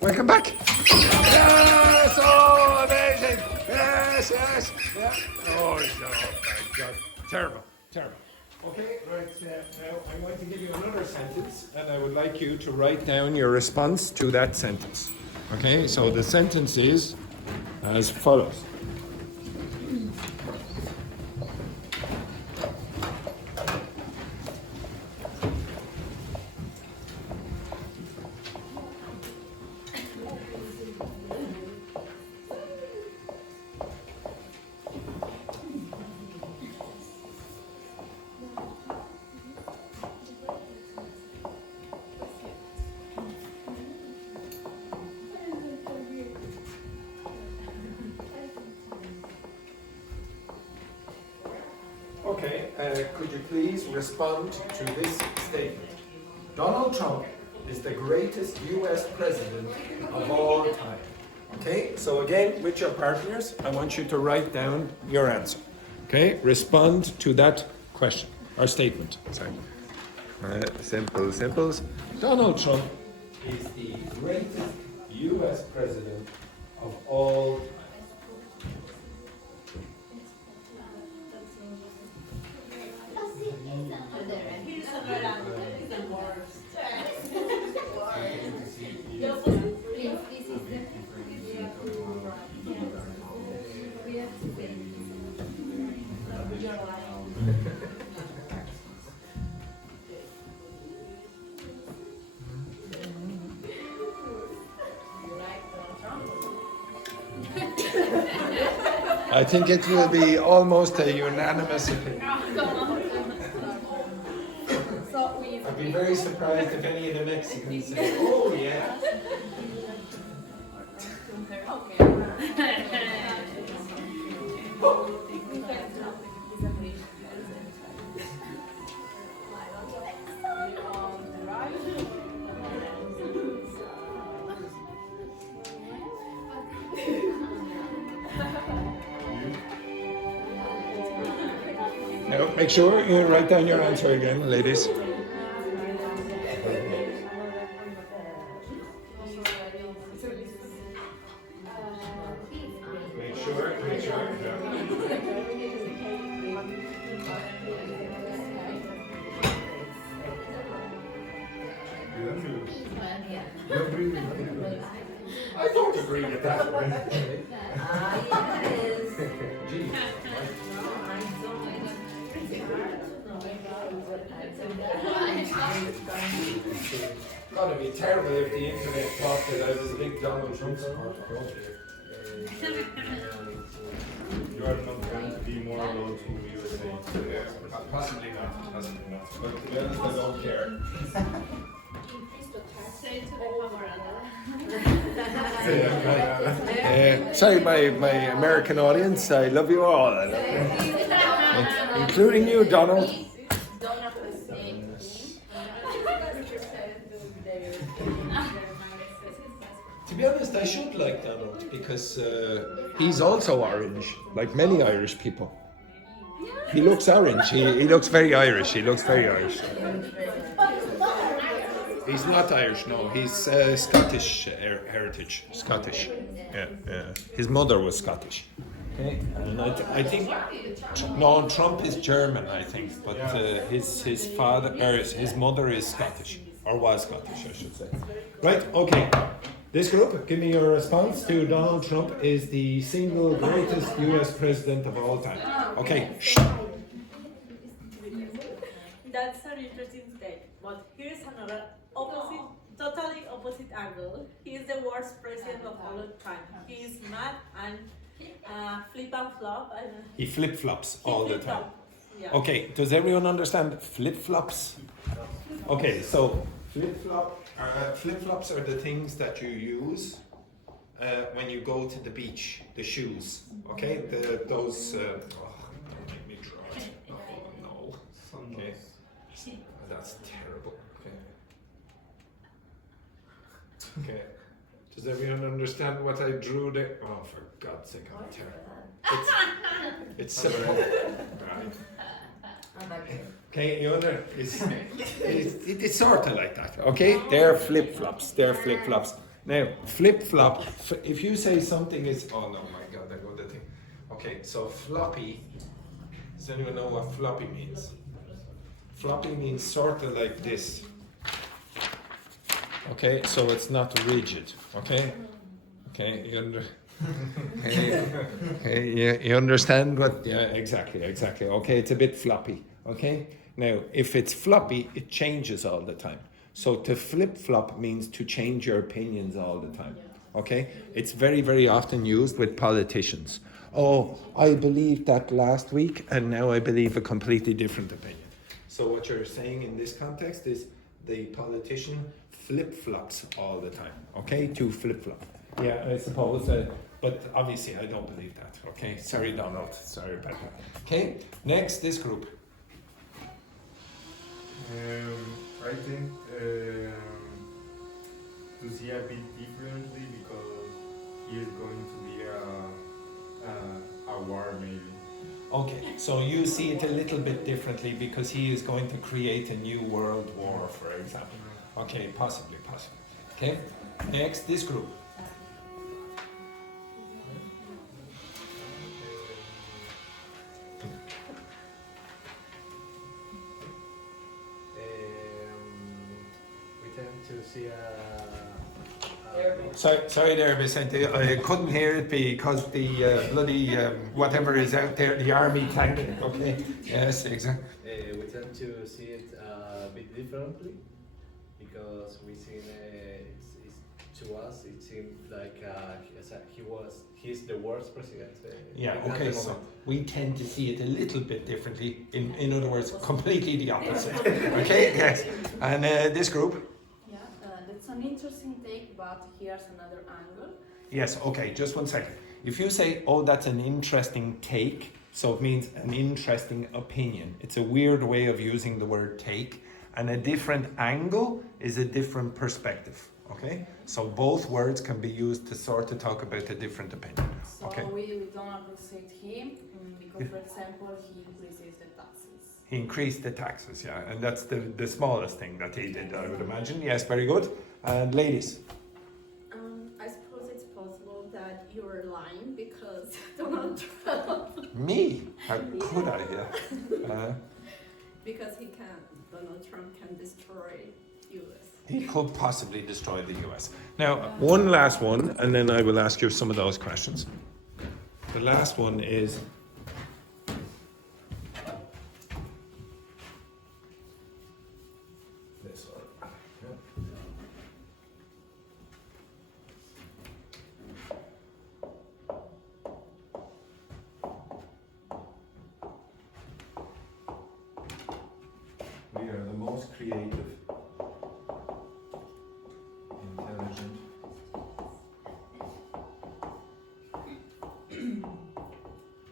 Welcome back. Yes, oh, amazing. Yes, yes, yeah. Oh, no, thank God. Terrible, terrible. Okay, right, now I'm going to give you another sentence, and I would like you to write down your response to that sentence. Okay, so the sentence is as follows. Okay, could you please respond to this statement? Donald Trump is the greatest US president of all time. Okay, so again, with your partners, I want you to write down your answer. Okay, respond to that question or statement. Sorry. Simples. Donald Trump is the greatest US president of all time. I think it will be almost a unanimous opinion. I'd be very surprised if any of the Mexicans say, oh yeah. Now, make sure you write down your answer again, ladies. Make sure. I don't agree with that one. Gee. Gotta be terrible if the internet thought that I was a big Donald Trump supporter. You are not going to be more alone to you were saying. Possibly not. But to be honest, I don't care. Sorry, my American audience, I love you all. I love you. Including you, Donald. To be honest, I should like Donald because he's also orange, like many Irish people. He looks orange. He looks very Irish. He's not Irish, no. He's Scottish heritage. Scottish. Yeah. His mother was Scottish. Okay. And I think no, Trump is German, I think, but his father or his mother is Scottish or was Scottish, I should say. Right. Okay. This group, give me your response to Donald Trump is the single greatest U.S. president of all time. Okay. Shh. That's an interesting state, but here's another totally opposite angle. He is the worst president of all time. He is mad and flip and flop. He flip-flops all the time. Yeah. Okay, does everyone understand flip-flops? Okay, so flip-flops are the things that you use when you go to the beach, the shoes. Okay, those. Don't make me try. Oh no. Okay, that's terrible. Okay. Does everyone understand what I drew there? Oh, for God's sake, I'm terrible. It's simple. Right. Okay, you know, it's sort of like that. Okay, they're flip-flops. Now, flip-flop, if you say something is, oh no, my God, I got the thing. Okay, so floppy, does anyone know what floppy means? Floppy means sort of like this. Okay, so it's not rigid, okay? Okay, you understand what, yeah, exactly. Okay, it's a bit floppy, okay? Now, if it's floppy, it changes all the time. So to flip-flop means to change your opinions all the time, okay? It's very, very often used with politicians. Oh, I believed that last week and now I believe a completely different opinion. So what you're saying in this context is the politician flip-flops all the time, okay? To flip-flop. Yeah, I suppose, but obviously I don't believe that, okay? Sorry, Donald, sorry about that. Okay, next, this group. I think to see a bit differently because he is going to be a war maybe. Okay, so you see it a little bit differently because he is going to create a new world war, for example. Okay, possibly. Okay, next, this group. We tend to see Sorry there, Vicente. I couldn't hear it because the bloody whatever is out there, the army tank. Okay. Yes, exactly. we tend to see it a bit differently because we see to us it seemed like he's the worst president. Yeah. at Okay. the So moment. we tend to see it a little bit differently. In other words, completely the opposite. Okay. Yes. And this group. Yeah, that's an interesting take, but here's another angle. Yes, okay, just 1 second. If you say, oh, that's an interesting take, so it means an interesting opinion. It's a weird way of using the word take, and a different angle is a different perspective, okay? So both words can be used to sort of talk about a different opinion, So okay? we don't appreciate him because, for example, he increases the taxes. He increased the taxes, yeah, and that's the smallest thing that he did, I would imagine. Yes, very good. And ladies? I suppose it's possible that you're lying because Donald Trump. Me? How could I, yeah? Because Donald Trump can destroy US. He could possibly destroy the US. Now, one last one, and then I will ask you some of those questions. The last one is, this one. We are the most creative, intelligent,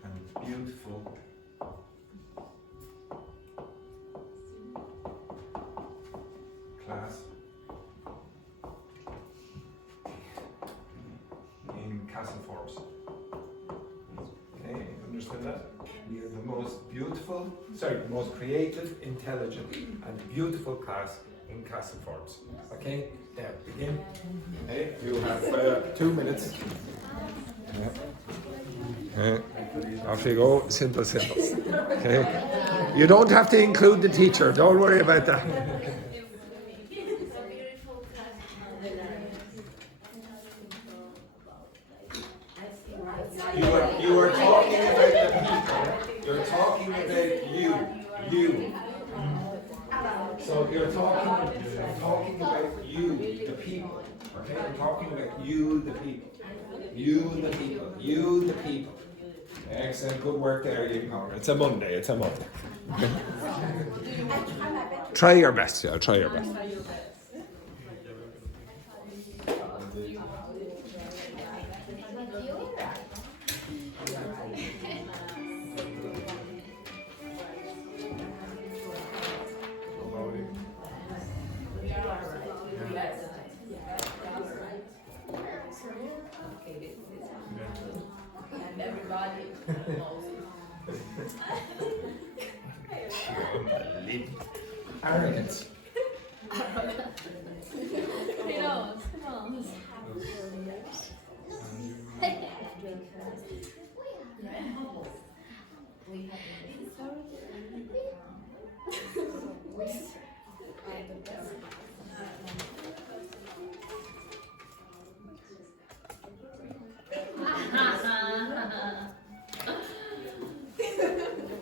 and beautiful class in Castleforbes. Okay, understand that? We are the most beautiful, the most creative, intelligent, and beautiful class in Castleforbes. Okay, now begin. Okay, you have 2 minutes. Yeah. Off you go, simple. Okay, you don't have to include the teacher. Don't worry about that. You are talking about the people. You're talking about you. So you're talking about you, the people. Okay, I'm talking about you, the people. You, the people. Excellent, good work there, you Conrad. It's a Monday. Okay. Try your best, yeah, try your best. And everybody knows it. Arrogance. He knows. Come on.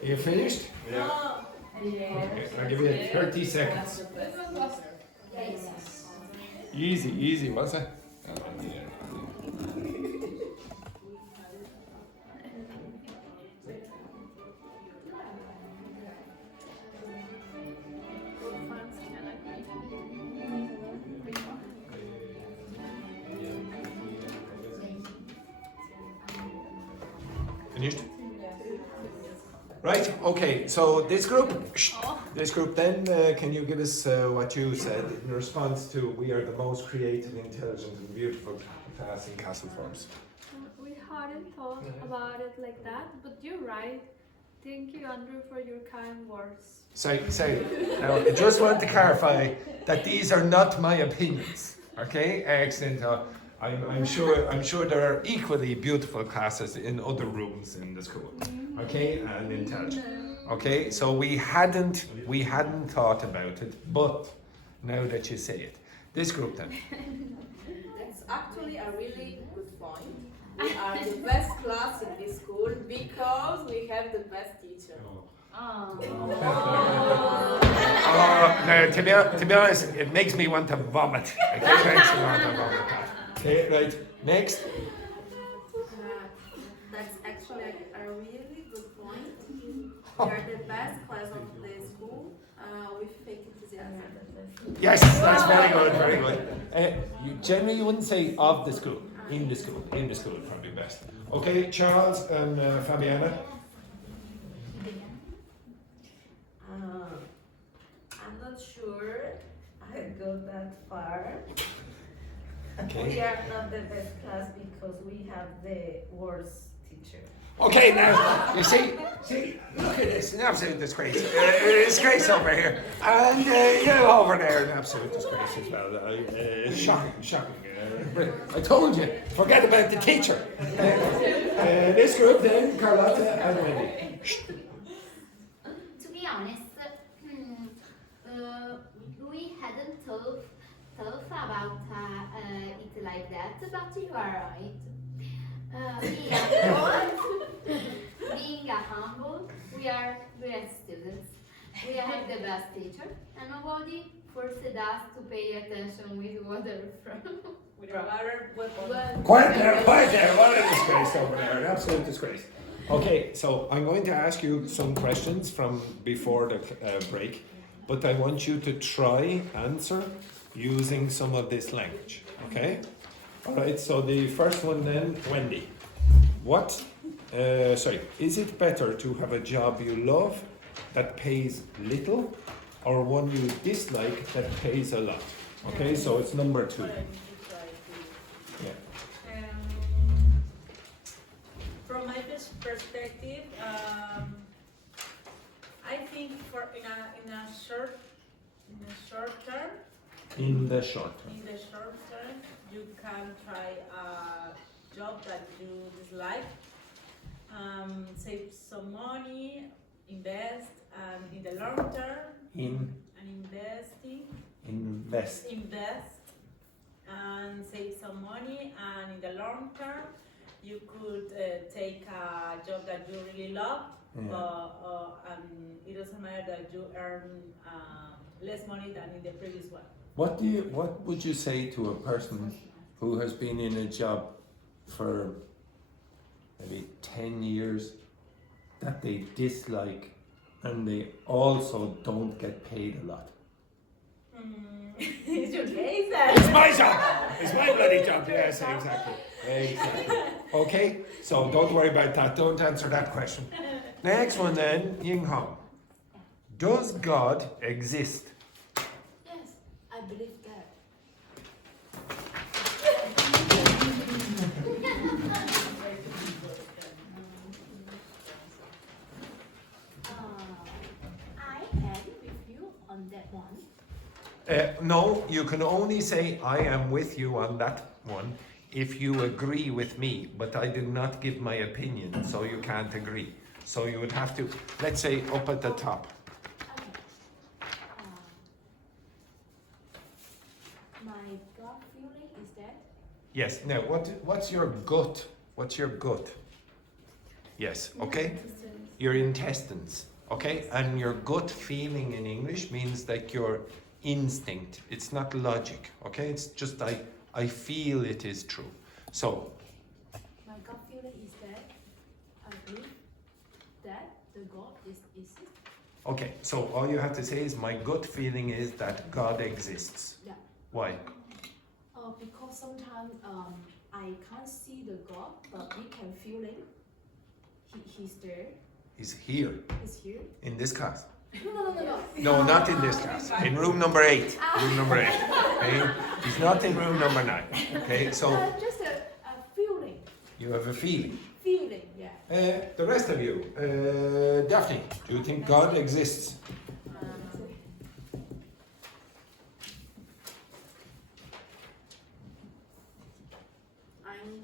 Are you finished? Yeah. Okay, I'll give you 30 seconds. Easy, was it? Finished? Right, okay, so this group then, can you give us what you said in response to we are the most creative, intelligent and beautiful class in Castleforms? We hadn't thought about it like that, but you're right. Thank you, Andrew, for your kind words. Say, now I just want to clarify that these are not my opinions, okay? Excellent. I'm sure there are equally beautiful classes in other rooms in the school, okay, and intelligent. Okay, so we hadn't thought about it, but now that you say it, this group then. That's actually a really good point. We are the best class in this school because we have the best teacher. Oh, no, to be honest, it makes me want to vomit. It makes me want to vomit. Okay, right. Next. That's actually a really good point. We are the best class of the school with fake enthusiasm. Yes, that's very good. You generally wouldn't say of the school. In the school would probably be best. Okay, Charles and Fabiana. I'm not sure I go that far. Okay. We are not the best class because we have the worst teacher. Okay, now you see, look at this, an absolute disgrace. Disgrace over here, and over there, an absolute disgrace as well. Shocking. I told you, forget about the teacher. This group then, Carlotta and Wendy. To be honest, we hadn't thought about it like that, but you are right. Being a humble, we are great students. We have the best teacher, and nobody forced us to pay attention with water from. Quiet there, what a disgrace over there, an absolute disgrace. Okay, so I'm going to ask you some questions from before the break, but I want you to try answer using some of this language, okay? Alright, so the first one then, Wendy. Is it better to have a job you love that pays little or one you dislike that pays a lot? Okay, so it's number 2. Yeah. From my perspective, I think in the short term, you can try a job that you dislike, save some money, invest, and in the long term, invest and save some money, and in the long term, you could take a job that you really love, and it doesn't matter that you earn less money than in the previous one. What would you say to a person who has been in a job for maybe 10 years that they dislike and they also don't get paid a lot? It's your case. It's my job! It's my bloody job, yes, exactly. Okay, so don't worry about that, don't answer that question. Next one then, Ying Hong. Does God exist? Yes, I believe that. I am with you on that one. No, you can only say I am with you on that one if you agree with me, but I did not give my opinion, so you can't agree. So you would have to, let's say, up at the top. My gut feeling is that. Yes, now what's your gut? What's your gut? Yes, okay? your intestines, okay? And your gut feeling in English means like your instinct. It's not logic, okay? It's just I feel it is true. So, My gut feeling is that I believe that the God exists. okay, so all you have to say is my gut feeling is that God exists. Yeah. Why? Because sometimes I can't see the God, but we can feel it. He's there. He's here, He's here. in this class. No. No, not in this class. In room number 8. Room number 8. Okay? He's not in room number 9. Okay, so Just a feeling. you have a feeling. Feeling, yeah. The rest of you, Daphne, do you think God exists? I'm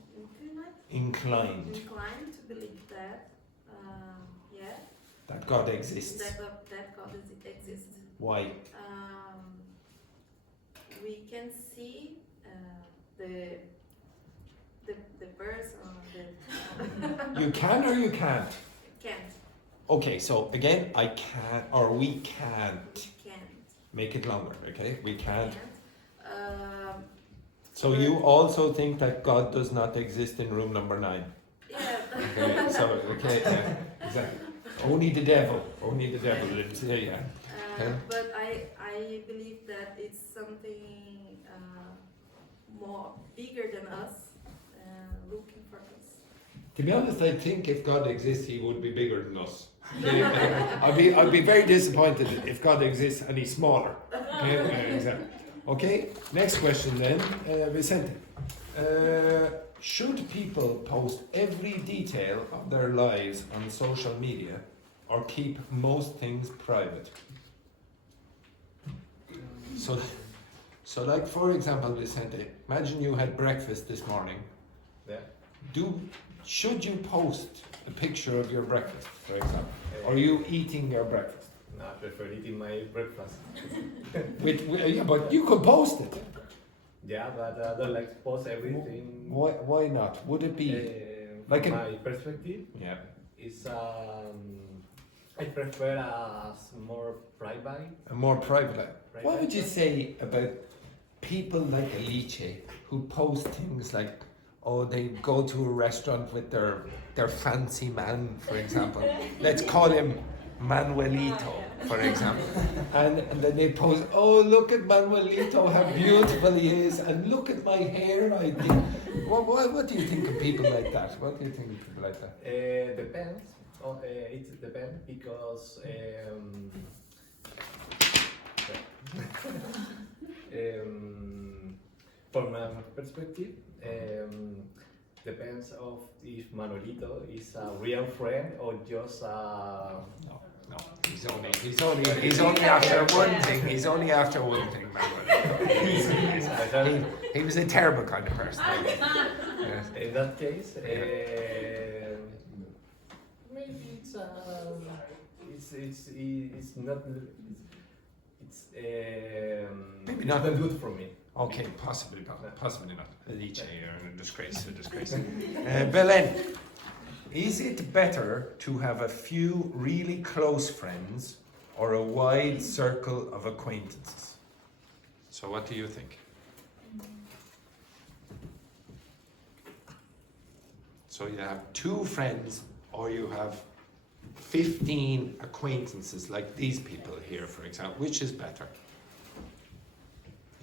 Inclined inclined to believe that, yeah, that God exists. that God exists. Why? We can see the person that You can or you can't? can't. Okay, so again, I can or we can't. We can't. Make it longer, okay? We can't. Um, So you also think that God does not exist in room number 9? yeah. Okay, so, okay, yeah, exactly. Only the devil lives here, yeah. Okay. But I believe that it's something more bigger than us, looking for us. To be honest, I think if God exists, he would be bigger than us. Okay? I'd be very disappointed if God exists and he's smaller. Okay, exactly. Okay, next question then, Vicente. Should people post every detail of their lives on social media or keep most things private? So like for example, Vicente, imagine you had breakfast this morning. Yeah. Should you post a picture of your breakfast, for example? Or are you eating your breakfast? No, I prefer eating my breakfast. Yeah, but you could post it. Yeah, but I don't like to post everything. Why not? Would it be like from a- my perspective? Yeah. Is I prefer a more private. A more private life? What would you say about people like Alice who post things like, oh, they go to a restaurant with their fancy man, for example. Let's call him Manuelito, for example. And then they post, oh, look at Manuelito, how beautiful he is, and look at my hair, I think. What do you think of people like that? What do you think of people like that? Depends. It depends because from my perspective, depends of if Manolito is a real friend or just a. No, he's only after one thing. He's only after one thing, Manuel. He was a terrible kind of person. Yes. In that case, maybe it's not. Maybe not good for me. Okay, possibly not. Possibly not. Alice, you're a disgrace. Belen, is it better to have a few really close friends or a wide circle of acquaintances? So, what do you think? So you have 2 friends, or you have 15 acquaintances, like these people here, for example. Which is better,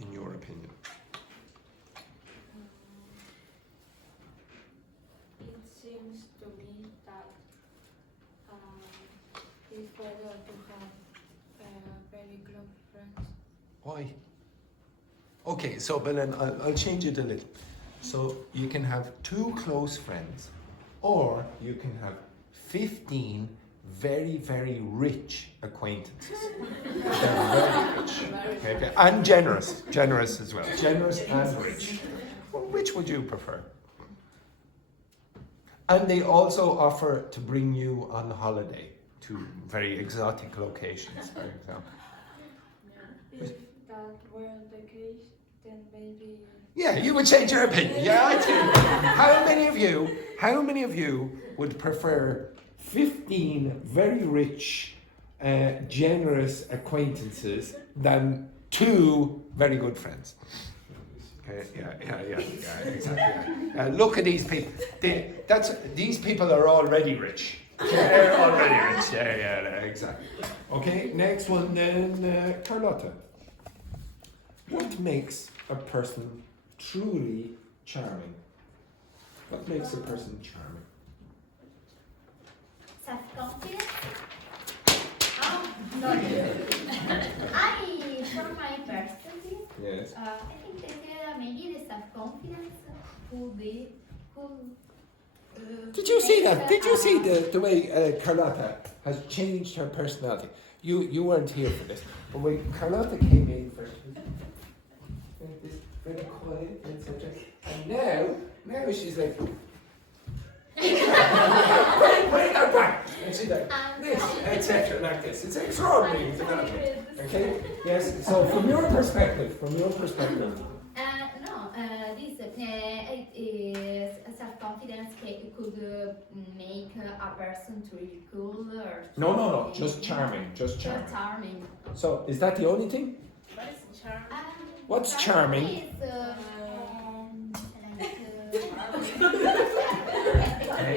in your opinion? It seems to me that it's better to have very close friends. Why? Okay, so Belen, I'll change it a little. So you can have 2 close friends, or you can have 15 very, very rich acquaintances. They're very rich. Okay, and generous as well. Generous and rich. Well, which would you prefer? And they also offer to bring you on holiday to very exotic locations, for example. If that weren't the case, then maybe. Yeah, you would change your opinion. Yeah, I do. How many of you would prefer 15 very rich, generous acquaintances than 2 very good friends. Yeah, exactly. Look at these people. These people are already rich. They're already rich. Yeah, exactly. Okay, next one then, Carlotta. What makes a person truly charming? What makes a person charming? Self-confidence. For my perspective, Yes. I think that maybe the self-confidence could be. Did you see that? Did you see the way Carlotta has changed her personality? You weren't here for this, but when Carlotta came in first, very quiet, etc. And now she's like, bring her back, and she's like this, etc. Like this. It's extraordinary development. Okay? Yes. So from your perspective. This self-confidence could make a person truly cool or. No. Just charming. Just charming. So is that the only thing? What is charm? What's charming?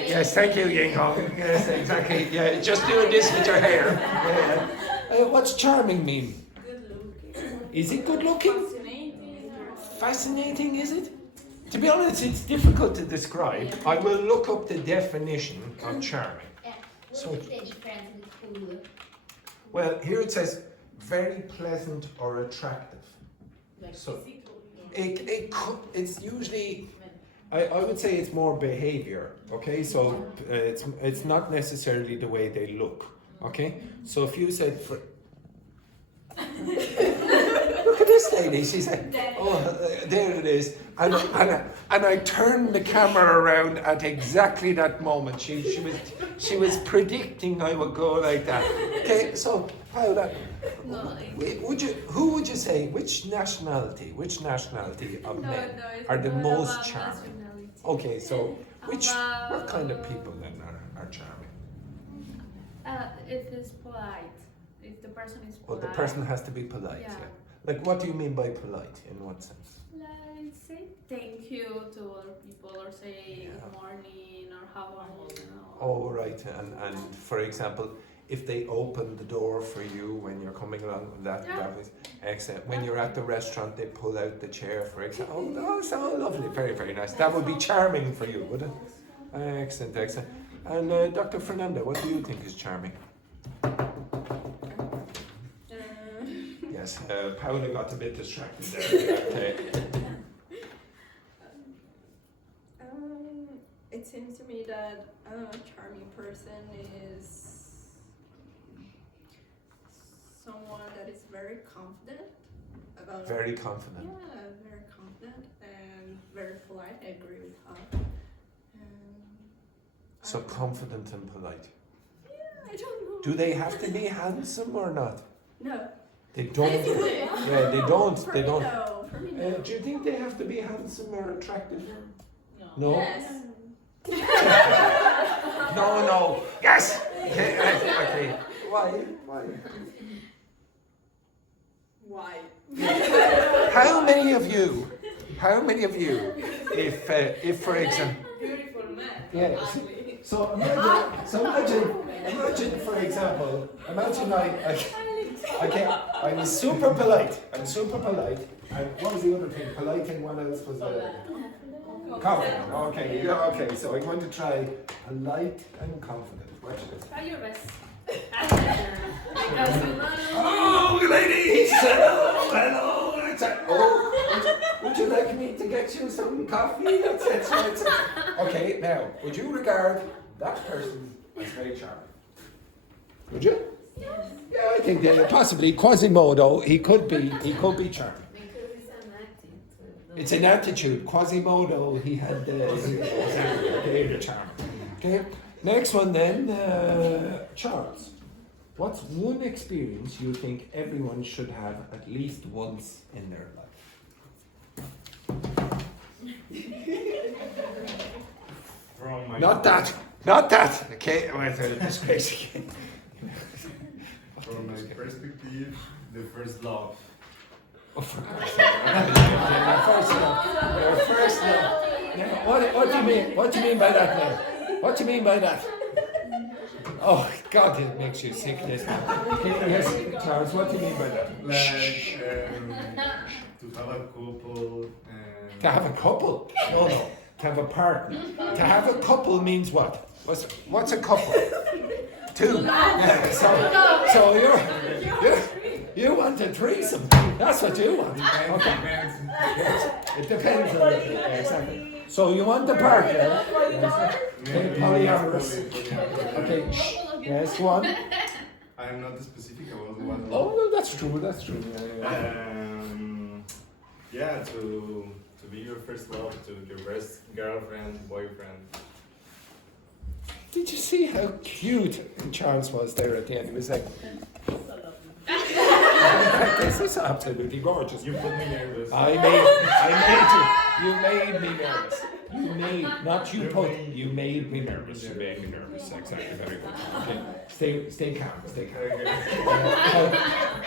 Yes, thank you, Yinghong. Yes, exactly. Yeah, just doing this with your hair. Yeah. What's charming mean? Good looking. Is it good looking? Fascinating. Fascinating, is it? To be honest, it's difficult to describe. I will look up the definition of charming. What is the difference with cool? Well, here it says very pleasant or attractive. Like So, physical. it's usually, I would say it's more behavior, okay? So it's not necessarily the way they look, okay? So if you said, look at this lady, she's like, oh, there it is. And I turned the camera around at exactly that moment. She was predicting I would go like that. Okay, so how that? Who would you say? Which nationality of men are the most charming? Okay, so what kind of people then are charming? If it's polite, if the person is Well, polite. the person has to be polite. Yeah. Like, what do you mean by polite? In what sense? Like say thank you to other people or say good morning or how are you? Oh, right. And for example, if they open the door for you when you're coming along, that is excellent. When you're at the restaurant, they pull out the chair, for example. Oh, so lovely. Very, very nice. That would be charming for you, would it? Excellent. And Dr. Fernanda, what do you think is charming? Yes, Paula got a bit distracted there. Okay. It seems to me that a charming person is someone that is very confident about. Very confident. Yeah, very confident and very polite. I agree with her. So confident and polite. Yeah, I don't know. Do they have to be handsome or not? No. They don't. Yeah, they don't. For They me, don't. no. For me, no. Do you think they have to be handsome or attractive? No. No. Yes. No. Yes. Okay. Why? Why? How many of you? If for example. Beautiful man. Yeah. Ugly. So imagine, for example, I'm super polite. And what was the other thing? Polite and what else was there? Confident. Okay. So I'm going to try polite and confident. Watch this. Try your best. Oh, ladies! Hello! Would you like me to get you some coffee? Okay, now, would you regard that person as very charming? Would you? Yeah, I think that possibly Quasimodo, he could be charming. Because it's an attitude. It's an attitude. Quasimodo, he had the charm. Okay, next one then, Charles. What's one experience you think everyone should have at least once in their life? From my Not that. Not that. Okay. Wait, this crazy. From my perspective, the first love. Oh, for God's sake. Your first love. Now, what do you mean? What do you mean by that now? What do you mean by that? Oh God, it makes you sick, listen. Yes, Charles, what do you mean by that? Like to have a couple. To have a couple? No. To have a partner. To have a couple means what? What's a couple? Two. Yeah, so you want a threesome. That's what you want. Okay. It depends on it. Yeah, exactly. So you want the partner. Okay, polyamorous. Okay. Yes, one. I'm not specific about one. Oh, well, that's true. That's true. Yeah, to be your first love, to your best girlfriend, boyfriend. Did you see how cute Charles was there at the end? He was like, this is absolutely gorgeous. You put me nervous. You made me nervous. You made me nervous. Exactly, very good. Okay, stay calm.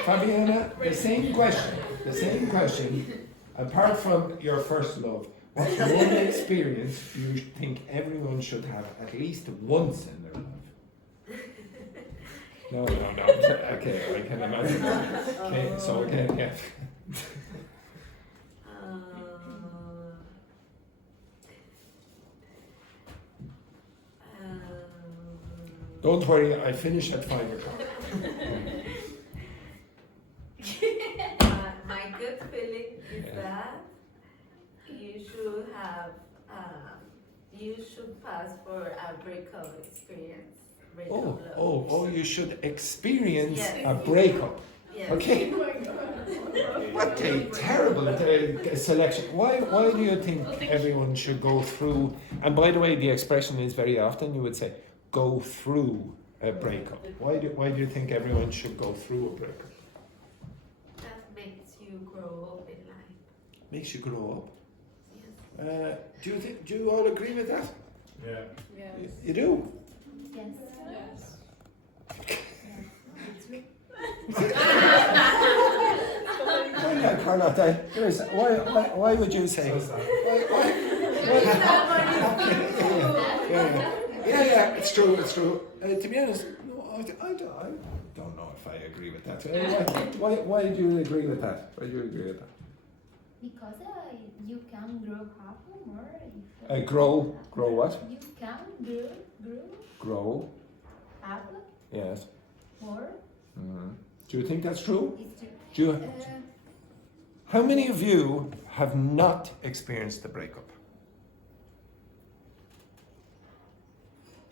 Fabiana, the same question. Apart from your first love, what's one experience you think everyone should have at least once in their life? No. Okay, I can imagine. Okay, so again, yeah. Don't worry, I finish at 5 o'clock. My good feeling is that you should pass for a breakup experience. Oh, you should experience Yes. a breakup. Yes. Okay. What a terrible selection. Why do you think everyone should go through, and by the way, the expression is very often, you would say, go through a breakup. Why do you think everyone should go through a breakup? That makes you grow up in life. Makes you grow up. Yes. Do you all agree with that? Yeah. Yes. You do? Yes. Carlotta, why would you say? Yeah, it's true. To be honest, no, I don't know if I agree with that. Why do you agree with that? Why do you agree with that? Because you can grow up more. Grow what? You can Grow. up Yes. more. Mm-hmm. Do you think that's true? It's Do you? How many of you have not experienced the breakup?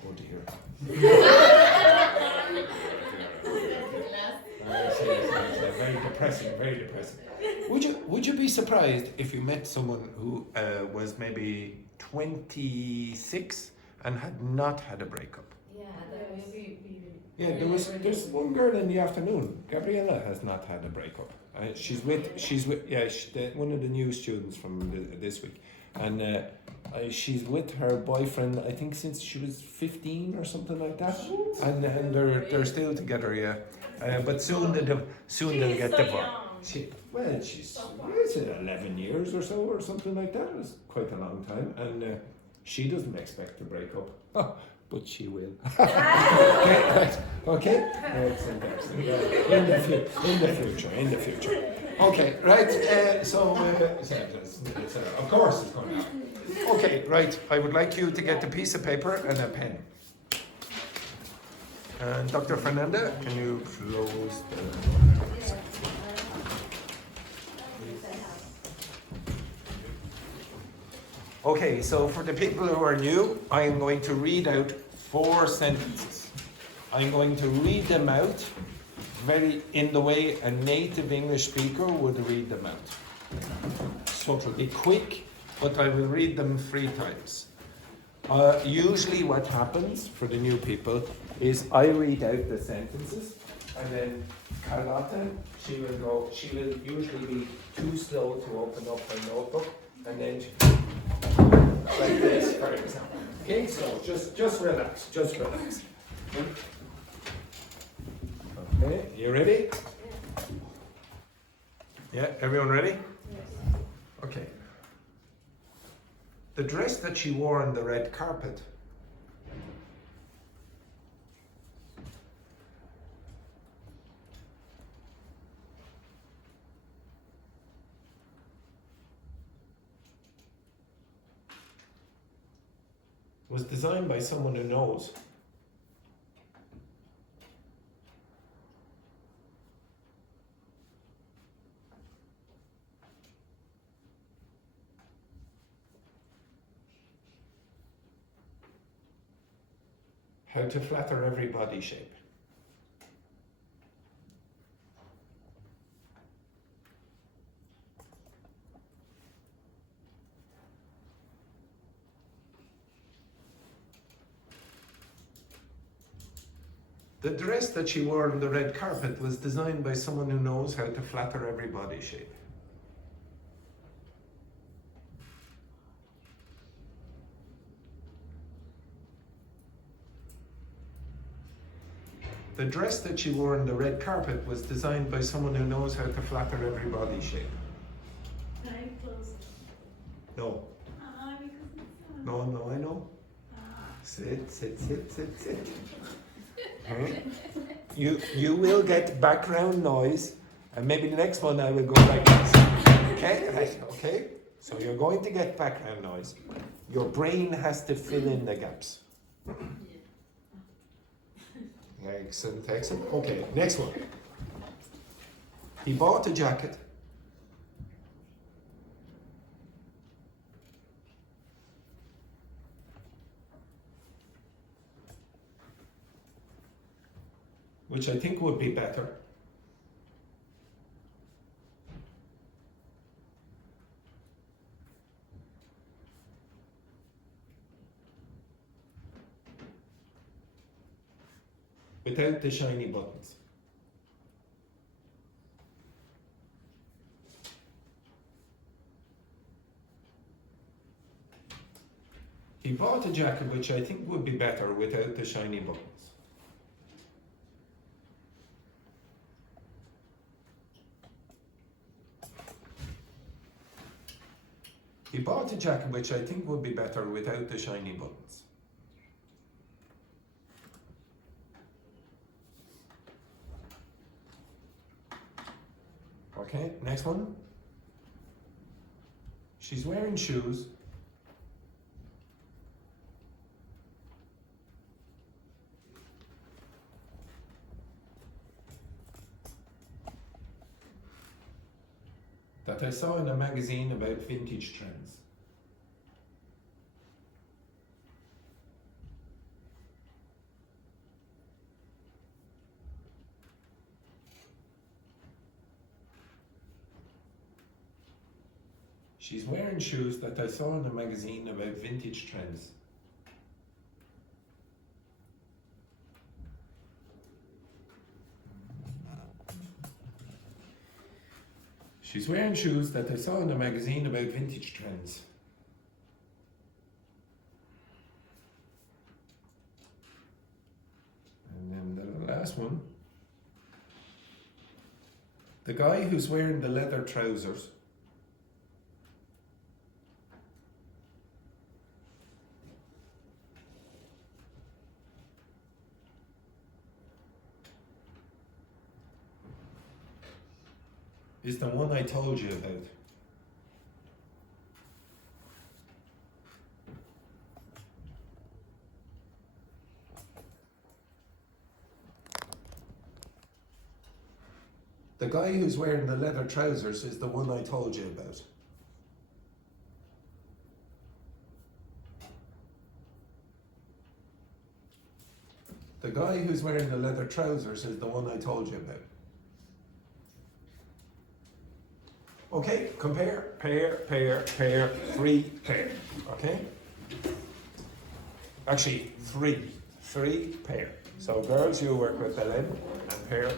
Oh dear. Very depressing. Would you be surprised if you met someone who was maybe 26 and had not had a breakup? Yeah, that will be. Yeah, there's one girl in the afternoon. Gabriella has not had a breakup. She's with one of the new students from this week, and she's with her boyfriend. I think since she was 15 or something like that, and they're still together. Yeah, but soon they'll get divorced. She's 11 years or so or something like that. It's quite a long time, and she doesn't expect to break up. But she will. Okay. It's embarrassing. In the future. Okay, right. Of course it's going to happen. Okay, right. I would like you to get a piece of paper and a pen. And Dr. Fernanda, can you close the... Okay, so for the people who are new, I am going to read out 4 sentences. I'm going to read them out in the way a native English speaker would read them out. So it'll be quick, but I will read them 3 times. Usually what happens for the new people is I read out the sentences, and then Carlotta, she will usually be too slow to open up her notebook, and then like this, for example. Okay, so just relax, just relax. Okay, you ready? Yeah, everyone ready? Okay. The dress that she wore on the red carpet was designed by someone who knows how to flatter every body shape. The dress that she wore on the red carpet was designed by someone who knows how to flatter every body shape. The dress that she wore on the red carpet was designed by someone who knows how to flatter every body shape. Very close. No. Because it's No, I know. Sit. Okay. You will get background noise, and maybe the next one I will go like this. Okay? Right, okay? So you're going to get background noise. Your brain has to fill in the gaps. Excellent. Okay, next one. He bought a jacket. Which I think would be better. Without the shiny buttons. He bought a jacket which I think would be better without the shiny buttons. He bought a jacket which I think would be better without the shiny buttons. Okay, next one. She's wearing shoes. That I saw in a magazine about vintage trends. She's wearing shoes that I saw in a magazine about vintage trends. She's wearing shoes that I saw in a magazine about vintage trends. And then the last one. The guy who's wearing the leather trousers is the one I told you about. The guy who's wearing the leather trousers is the one I told you about. The guy who's wearing the leather trousers is the one I told you about. Okay, compare, pair, 3 pair, okay? Actually, 3 pair. So girls, you work with Belen, and pair.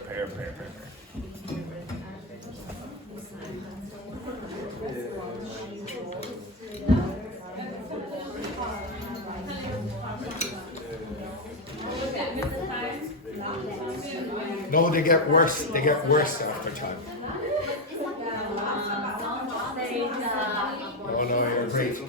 No, they get worse. They get worse after time. Oh no, you're great.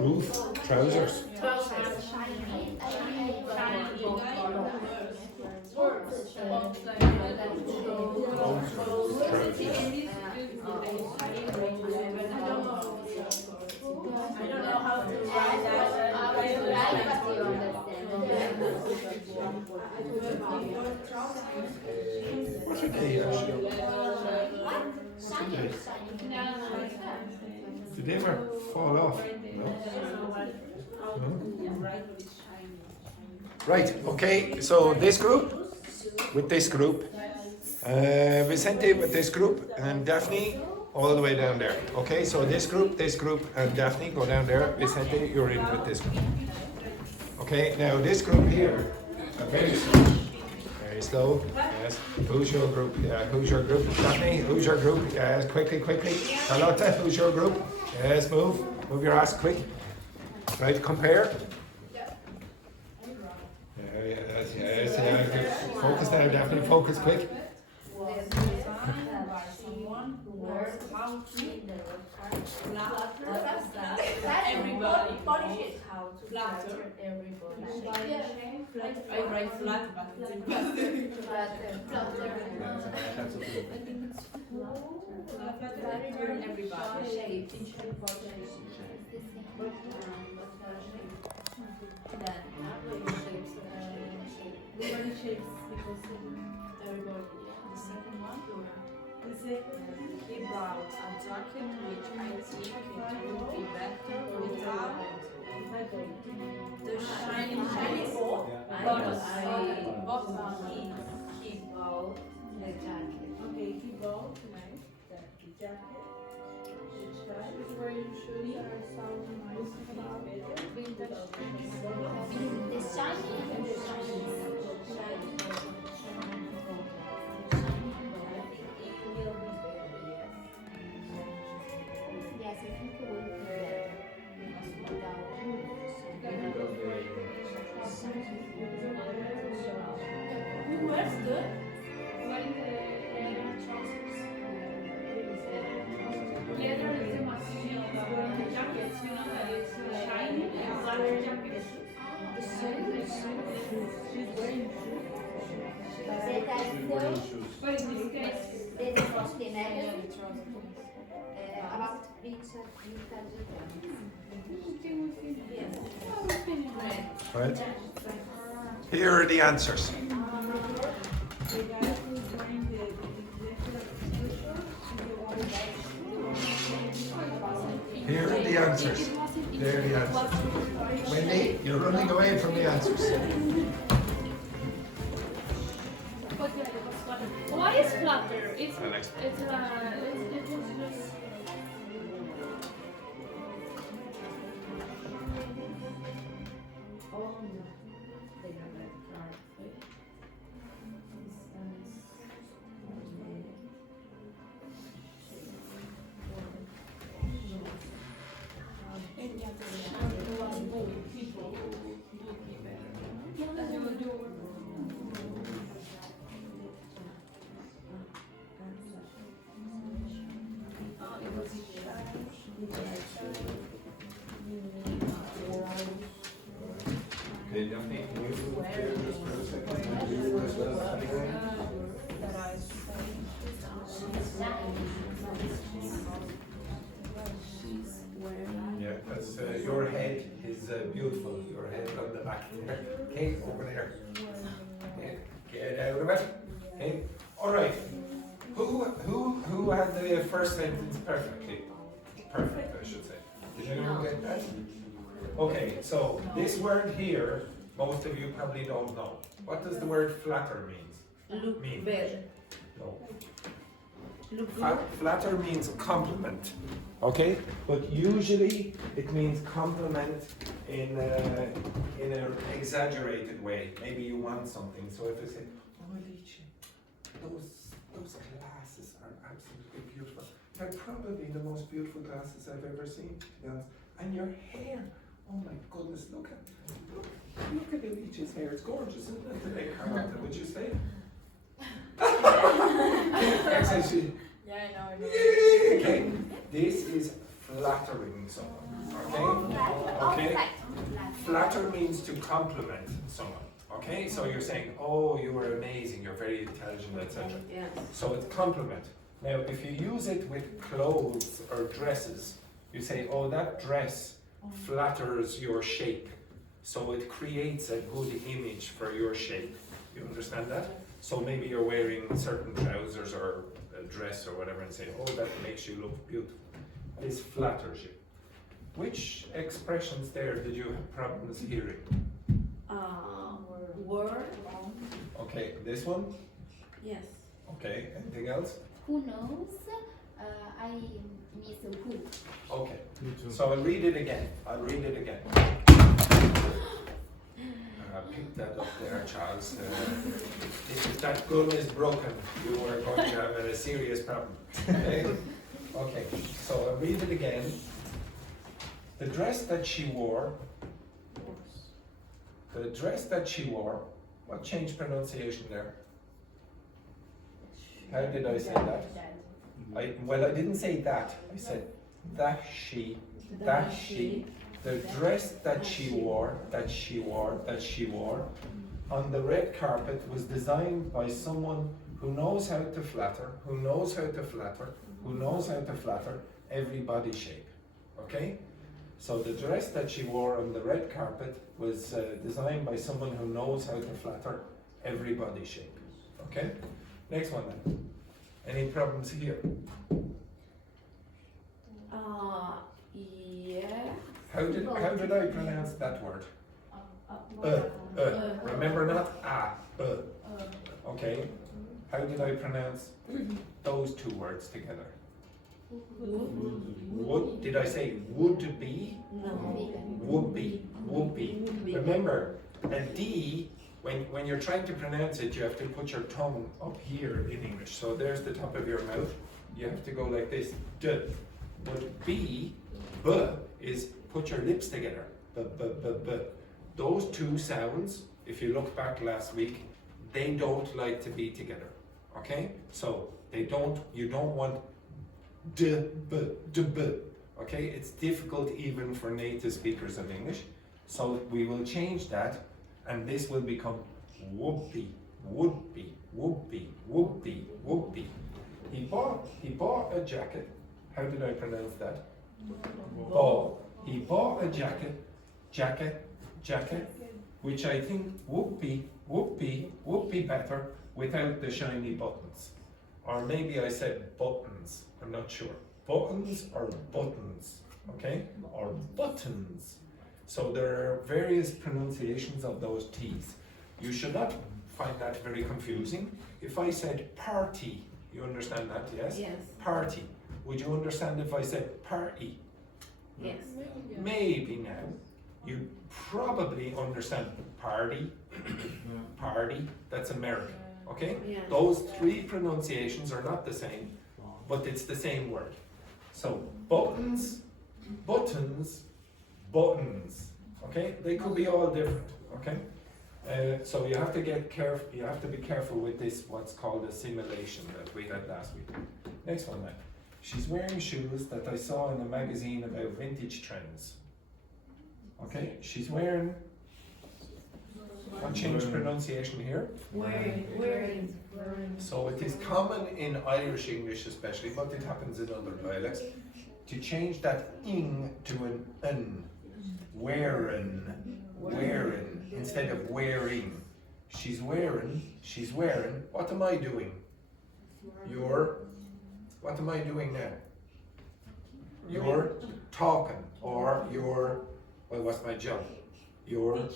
Roof, trousers. What are they actually? Did they ever fall off? No? Right, okay, so this group, with this group, Vicente with this group, and Daphne all the way down there. Okay, so this group, and Daphne go down there. Vicente, you're in with this group. Okay, now this group here, very slow. Very slow, yes. Who's your group? Who's your group? Daphne, who's your group? Yes, quickly. Carlotta, who's your group? Yes, move your ass quick. Right, compare. Yes. Focus now, Daphne, focus quick. Everybody. How to flatter everybody. I write flat, but everybody. Shape. Everybody shapes because everybody. The second one. He brought a jacket which I think it would be better without the shiny bottom. He bought the jacket. Okay, he bought the jacket. Where you should sound nice about vintage. The shiny. Yes, I think it will be better. Who wears the? Wearing the trousers. Leather is the material that wearing the jackets, you know that it's shiny and leather jackets. She's wearing shoes. But in this case, about vintage. Right. Here are the answers. Here are the answers. There are the answers. Wendy, you're running away from the answers. what is flutter? It's I'll explain. it's just Okay, Daphne, can you clear just for a second? Can you do this well as anyway? Yeah, because your head is beautiful. Your head on the back there. Okay, over there. Okay, get out of it. Okay, all right. Who had the first sentence perfectly? Perfect, I should say. Did anyone get that? Okay, so this word here, most of you probably don't know. What does the word flatter mean? Look bad. No. Look good. Flatter means compliment, okay? But usually it means compliment in an exaggerated way. Maybe you want something. So if I say, "Oh, Alicia, those glasses are absolutely beautiful. They're probably the most beautiful glasses I've ever seen, to be honest. And your hair, oh my goodness, look at Alicia's hair. It's gorgeous, isn't it? Today, Carlotta, would you say?" Actually, Yeah, I know. okay, this is flattering someone, okay? Okay? Flatter means to compliment someone, okay? So you're saying, "Oh, you were amazing, you're very intelligent, etc." Yes. So it's compliment. Now, if you use it with clothes or dresses, you say, "Oh, that dress flatters your shape." So it creates a good image for your shape. You understand that? So maybe you're wearing certain trousers or a dress or whatever and say, "Oh, that makes you look beautiful." This flatters you. Which expressions there did you have problems hearing? Word. Okay, this one? Yes. Okay, anything else? Who knows? I miss who. Okay, so I'll read it again. Pick that up there, Charles. If that gun is broken, you are going to have a serious problem. Okay? Okay, so I'll read it again. The dress that she wore, what changed pronunciation there? How did I say that? Well, I didn't say that. I said that she. The dress that she wore on the red carpet was designed by someone who knows how to flatter every body shape. Okay? So the dress that she wore on the red carpet was designed by someone who knows how to flatter every body shape. Okay? Next one then. Any problems here? Yeah. How did I pronounce that word? Remember not Okay. How did I pronounce those two words together? Would, did I say would be? No. Would be. Remember, a D, when you're trying to pronounce it, you have to put your tongue up here in English. So there's the top of your mouth. You have to go like this. D. But B is put your lips together. B. Those two sounds, if you look back last week, they don't like to be together. Okay? So you don't want d, b. Okay? It's difficult even for native speakers of English. So we will change that, and this will become would-be. He bought a jacket. How did I pronounce that? Ball. He bought a jacket, which I think would be better without the shiny buttons. Or maybe I said buttons, I'm not sure. Buttons or buttons, okay? Or buttons. So there are various pronunciations of those T's. You should not find that very confusing. If I said party, you understand that, yes? Yes. Party. Would you understand if I said party? Yes. Maybe now. You probably understand party, that's American, okay? Yes. Those three pronunciations are not the same, but it's the same word. So buttons, okay? They could be all different, okay? So you have to get careful. You have to be careful with this, what's called assimilation that we had last week. Next one then. She's wearing shoes that I saw in a magazine about vintage trends. Okay, she's wearing What changed pronunciation here? Wearing. So it is common in Irish English especially, but it happens in other dialects, to change that ing to an n. Wearin, instead of wearing. She's wearing. What am I doing? What am I doing now? You're talking, or you're, well, what's my job? You're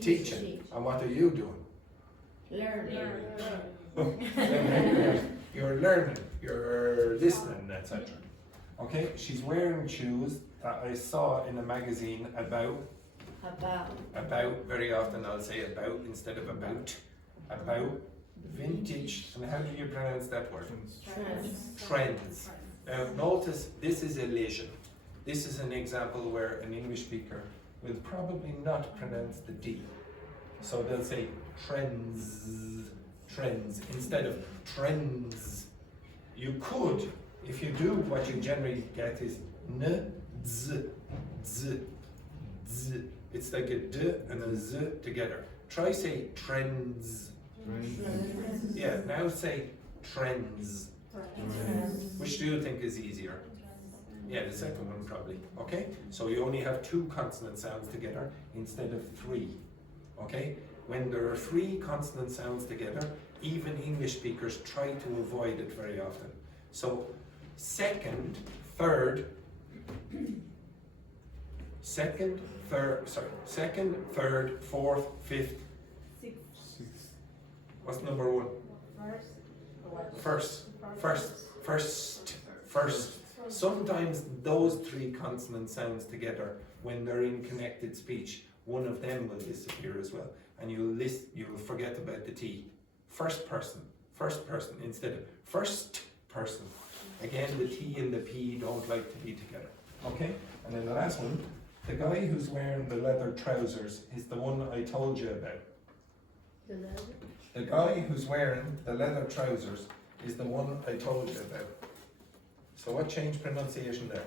teaching. And what are you doing? You're learning, you're listening, etc. Okay, she's wearing shoes that I saw in a magazine about, very often I'll say about instead of about vintage, and how do you pronounce that word? Trends. Now notice, this is elision. This is an example where an English speaker will probably not pronounce the D. So they'll say trends, instead of trends. You could, if you do, what you generally get is n, z, z, z. It's like a d and a z together. Try say trends. Yeah, now say trends. Which do you think is easier? Yeah, the second one probably. Okay, so you only have 2 consonant sounds together instead of 3. Okay, when there are 3 consonant sounds together, even English speakers try to avoid it very often. So second, third, fourth, fifth. What's number 1? First. Sometimes those 3 consonant sounds together, when they're in connected speech, one of them will disappear as well, and you'll forget about the T. First person instead of first person. Again, the T and the P don't like to be together. Okay, and then the last one, the guy who's wearing the leather trousers is the one I told you about. The guy who's wearing the leather trousers is the one I told you about. So what changed pronunciation there?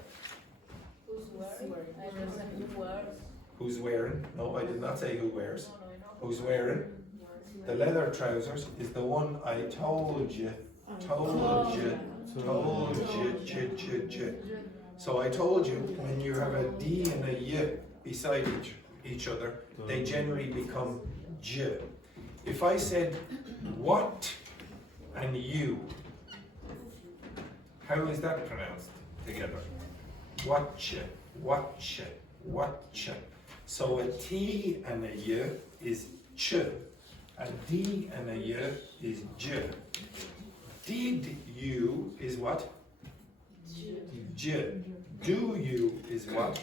Who's wearing? No, I did not say who wears. Who's wearing? The leather trousers is the one I told you. So I told you, when you have a D and a Y beside each other, they generally become J. If I said what and you, how is that pronounced together? Watcha. So a T and a Y is ch. A D and a Y is j. Did you is what? J. Do you is what?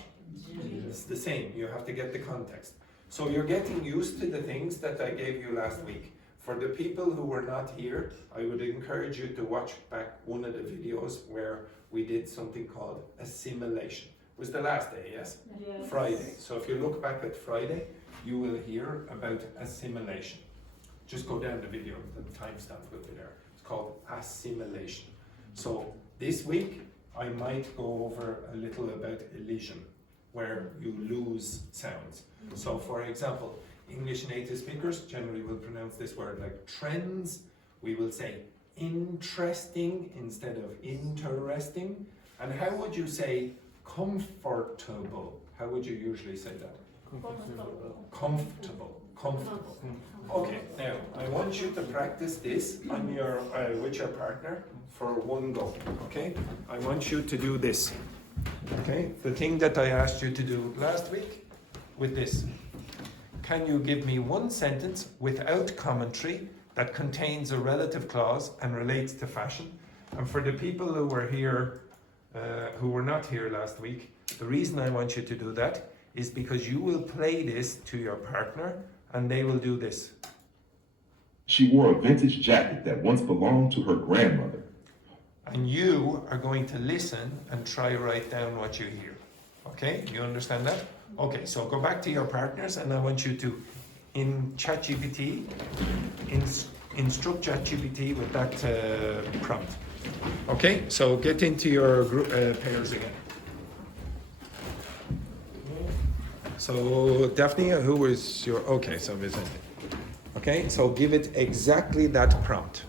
It's the same. You have to get the context. So you're getting used to the things that I gave you last week. For the people who were not here, I would encourage you to watch back one of the videos where we did something called assimilation. It was the last day, yes? Yes. Friday. So if you look back at Friday, you will hear about assimilation. Just go down the video, the timestamp will be there. It's called assimilation. So this week, I might go over a little about elision, where you lose sounds. So for example, English native speakers generally will pronounce this word like trends. We will say interesting instead of interesting. And how would you say comfortable? How would you usually say that? Comfortable. Okay, now I want you to practice this on your with your partner for one go. Okay, I want you to do this. Okay, the thing that I asked you to do last week with this. Can you give me one sentence without commentary that contains a relative clause and relates to fashion? And for the people who were here, who were not here last week, the reason I want you to do that is because you will play this to your partner and they will do this. She wore a vintage jacket that once belonged to her grandmother. And you are going to listen and try write down what you hear. Okay, you understand that? Okay, so go back to your partners and I want you to, in ChatGPT, instruct ChatGPT with that prompt. Okay, so get into your pairs again. So Daphne, who is your? Okay, so Vicente. Okay, so give it exactly that prompt.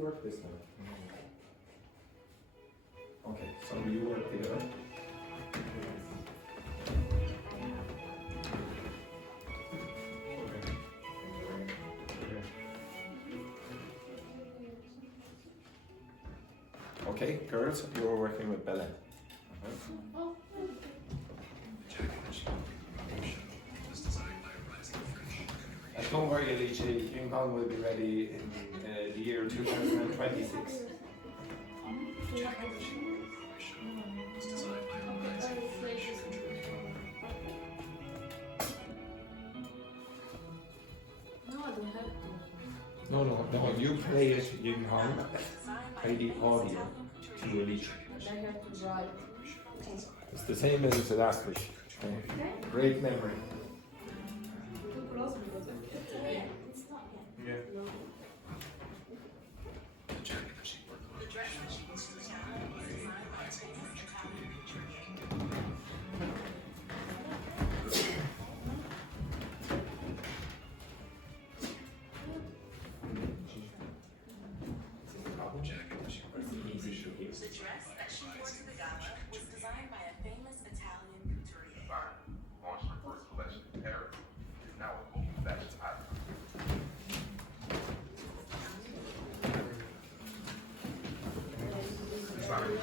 Work this time. Okay, so you work together. Okay, girls, you're working with Belen. Don't worry, Alicia, Ying Hong will be ready in the year 2026. No, you play it, Ying Hong, play the audio to Alicia. I have to write. It's the same as the last week. Okay. Great memory. It's not yet. Yeah. The dress that she wore to the gala was designed by a famous Italian couturier. Launched her first collection in Paris. Is now a global fashion icon. Sorry.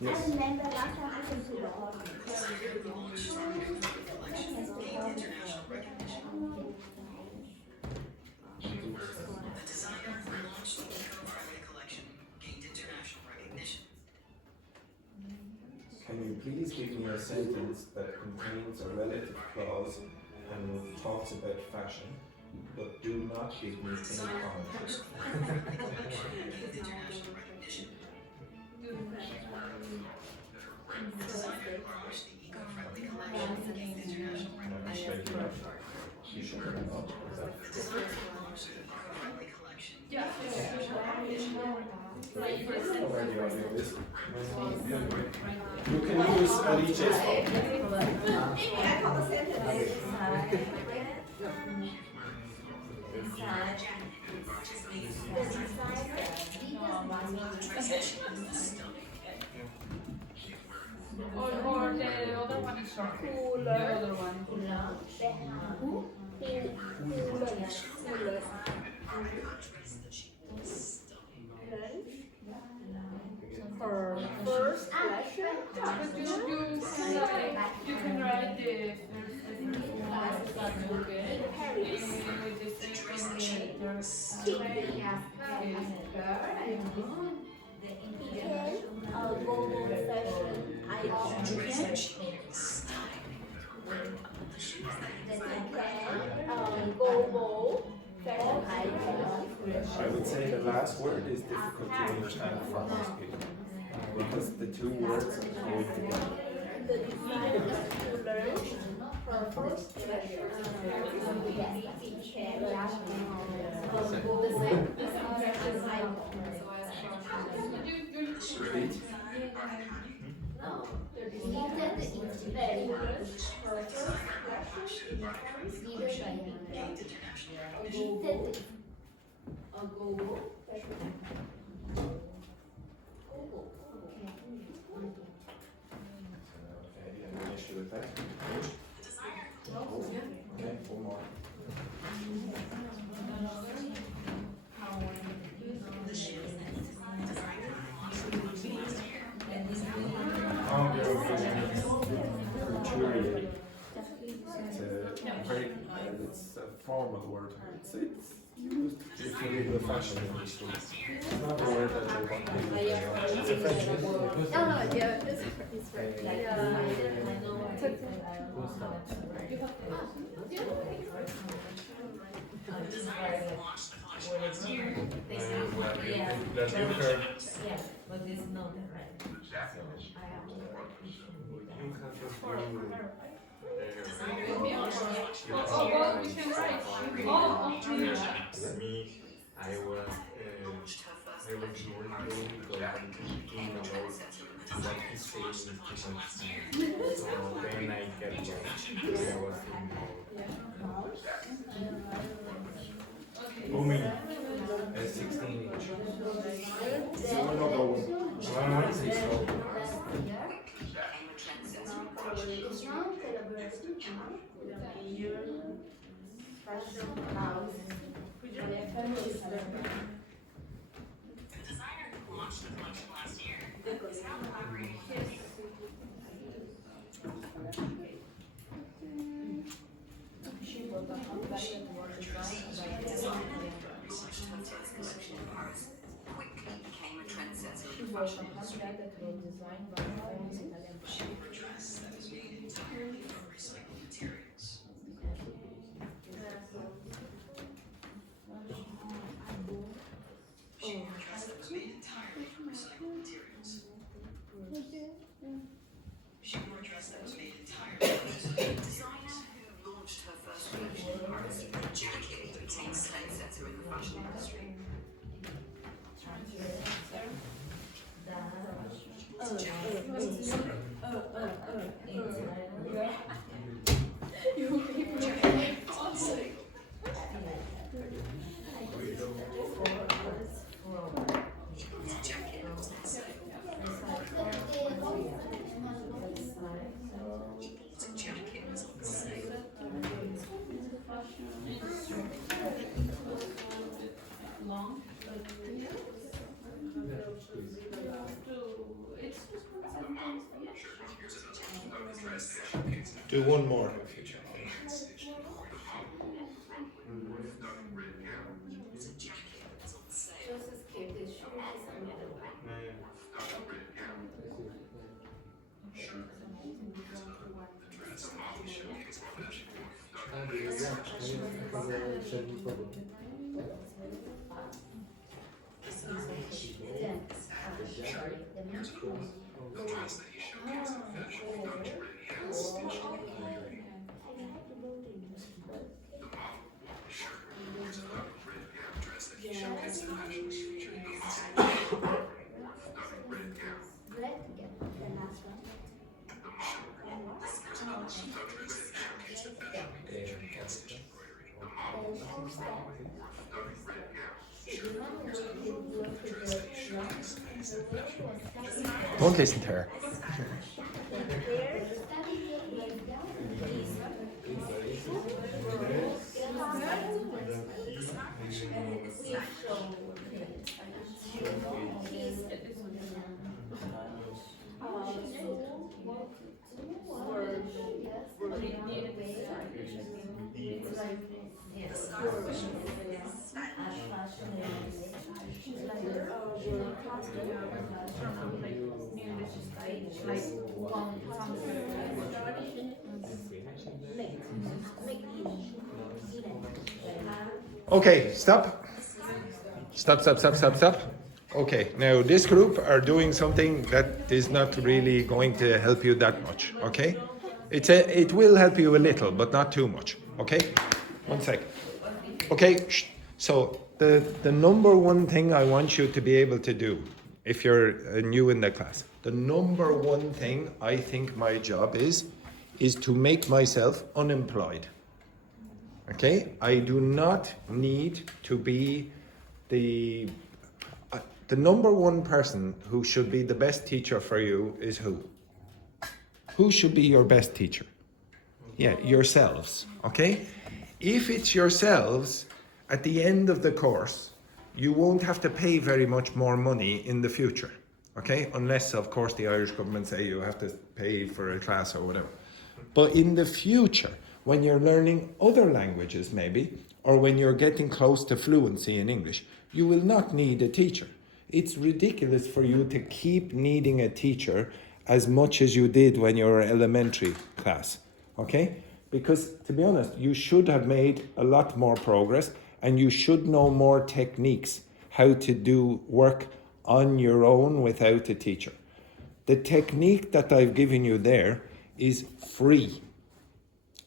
Yes. Remember last time I came to the audience. The designer who launched the eco-friendly collection gained international recognition. Can you please give me a sentence that contains a relative clause and talks about fashion, but do not give me any context? International recognition. The designer who launched the eco-friendly collection gained international recognition. You should have not. The designer who launched the eco-friendly collection Yeah. Where the audio is. You can use Alicia's phone. Or the other one is short. The other one. For first question, But you can write the first. Global fashion icon. Global fashion icon. I would say the last word is difficult to understand for most people because the two words go together. The design to learn purpose fashion Repeat. Okay, any issue with that? Okay, one more. Couturier. It's a formal word. It's used usually in the fashion industry. It's not a word that I want to use. It's a French word. Yeah, it's French. But this is not right. Me, I was really curious because I'm thinking about what he's saying is too much. So then I get lost. I was booming at 16 inch. So another one. One say so. The designer who launched the collection last year is now collaborating with Researched her first collection in Paris, quickly became a trendsetter in the fashion industry. She wore a dress that was made entirely from recycled materials. She wore a dress that was made entirely from recycled materials. She wore a dress that was made entirely from recycled materials. Designer who launched her first collection in Paris, Jackie became a trendsetter in the fashion industry. Do one more. Don't listen to her. It's like, yes. Okay, stop. Stop. Okay, now this group are doing something that is not really going to help you that much, okay? It will help you a little, but not too much, okay? One sec. Okay, shh. So the number one thing I want you to be able to do, if you're new in the class, the number one thing I think my job is to make myself unemployed. Okay, I do not need to be the number one person who should be the best teacher for you is who? Who should be your best teacher? Yeah, yourselves, okay? If it's yourselves, at the end of the course, you won't have to pay very much more money in the future, okay? Unless, of course, the Irish government say you have to pay for a class or whatever. But in the future, when you're learning other languages maybe, or when you're getting close to fluency in English, you will not need a teacher. It's ridiculous for you to keep needing a teacher as much as you did when you were elementary class, okay? Because to be honest, you should have made a lot more progress and you should know more techniques, how to do work on your own without a teacher. The technique that I've given you there is free.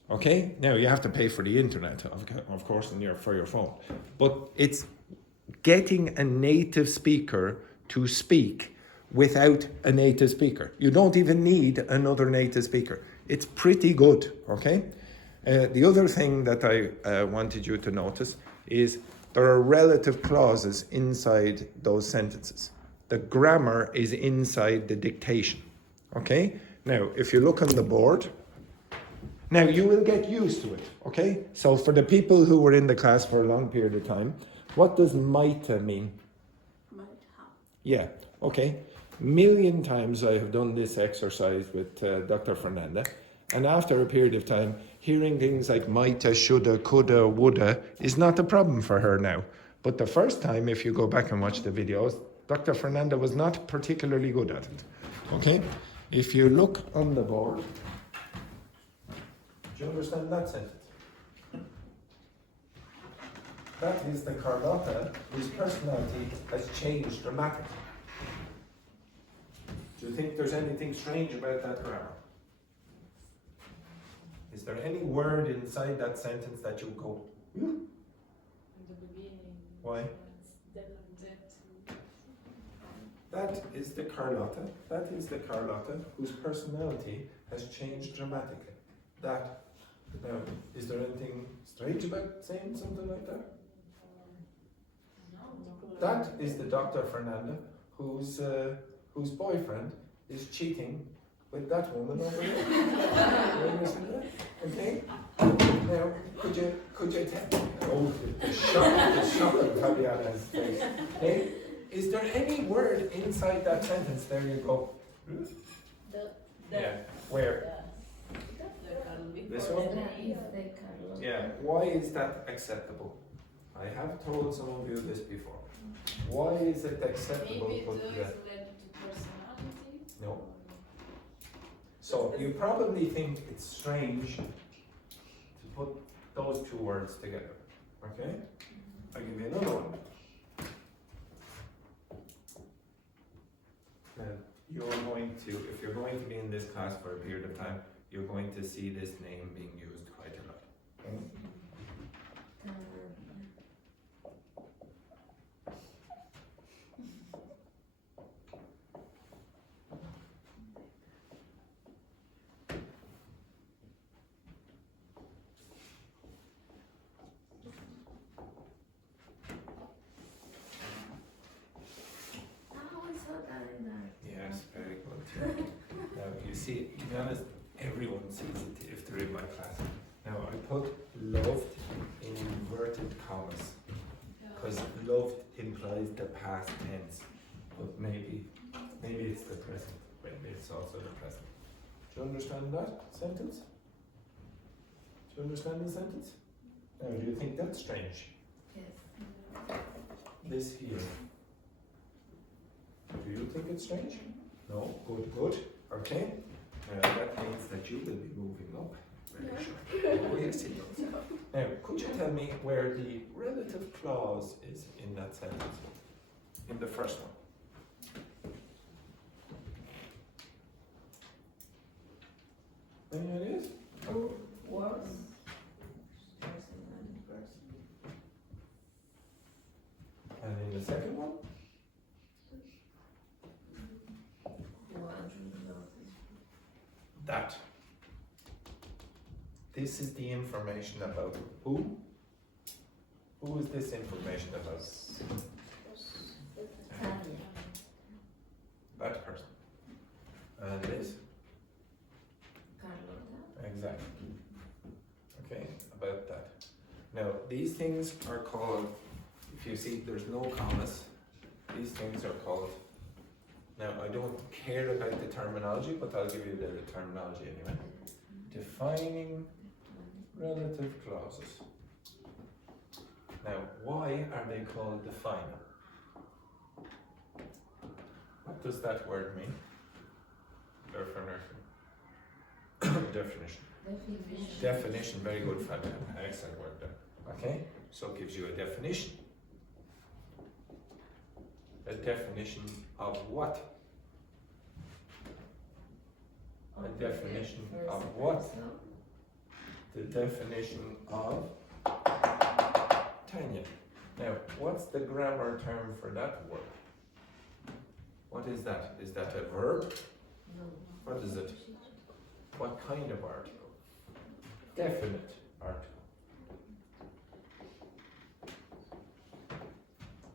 Okay, now you have to pay for the internet, of course, and for your phone. But it's getting a native speaker to speak without a native speaker. You don't even need another native speaker. It's pretty good, okay? The other thing that I wanted you to notice is there are relative clauses inside those sentences. The grammar is inside the dictation, okay? Now, if you look on the board, now you will get used to it, okay? So for the people who were in the class for a long period of time, what does might mean? Yeah, okay. Million times I have done this exercise with Dr. Fernanda, and after a period of time, hearing things like mighta, shoulda, coulda, woulda is not a problem for her now. But the first time, if you go back and watch the videos, Dr. Fernanda was not particularly good at it, okay? If you look on the board, do you understand that sentence? That is the Carlotta whose personality has changed dramatically. Do you think there's anything strange about that grammar? Is there any word inside that sentence that you go, hmm? Why? That is the Carlotta. That is the Carlotta whose personality has changed dramatically. That. Now, is there anything strange about saying something like that? That is the Dr. Fernanda whose boyfriend is cheating with that woman over there. Okay? Now, could you tell? Oh, the shock of Fabiana's face. Okay? Is there any word inside that sentence? There you go. Yeah. Where? This one? Yeah. Why is that acceptable? I have told some of you this before. Why is it acceptable? Maybe those related to personality? No. So you probably think it's strange to put those two words together. Okay? I'll give you another one. Now, if you're going to be in this class for a period of time, you're going to see this name being used quite a lot. Okay? Yes, very good. Now you see, to be honest, everyone sees it if they're in my class. Now I put loved in inverted commas because loved implies the past tense, but maybe it's the present. Maybe it's also the present. Do you understand that sentence? Do Do you understand the sentence? Now, do you think that's strange? Yes. This here. Do you think it's strange? No? Good, good. Okay. That means that you will be moving up. Very sure. Oh, yes, it does. Now, could you tell me where the relative clause is in that sentence? In the first one. Any ideas? Who was person and person. And in the second one? That. This is the information about who? Who is this information about? That person. And this? Exactly. Okay, about that. Now, these things are called, if you see there's no commas, these things are called, now I don't care about the terminology, but I'll give you the terminology anyway. Defining relative clauses. Now, why are they called defining? What does that word mean? Definition. Definition, very good, Fabian. Excellent word there. Okay, so it gives you a definition. A definition of what? A definition of what? The definition of Tanya. Now, what's the grammar term for that word? What is that? Is that a verb? What is it? What kind of article? Definite article.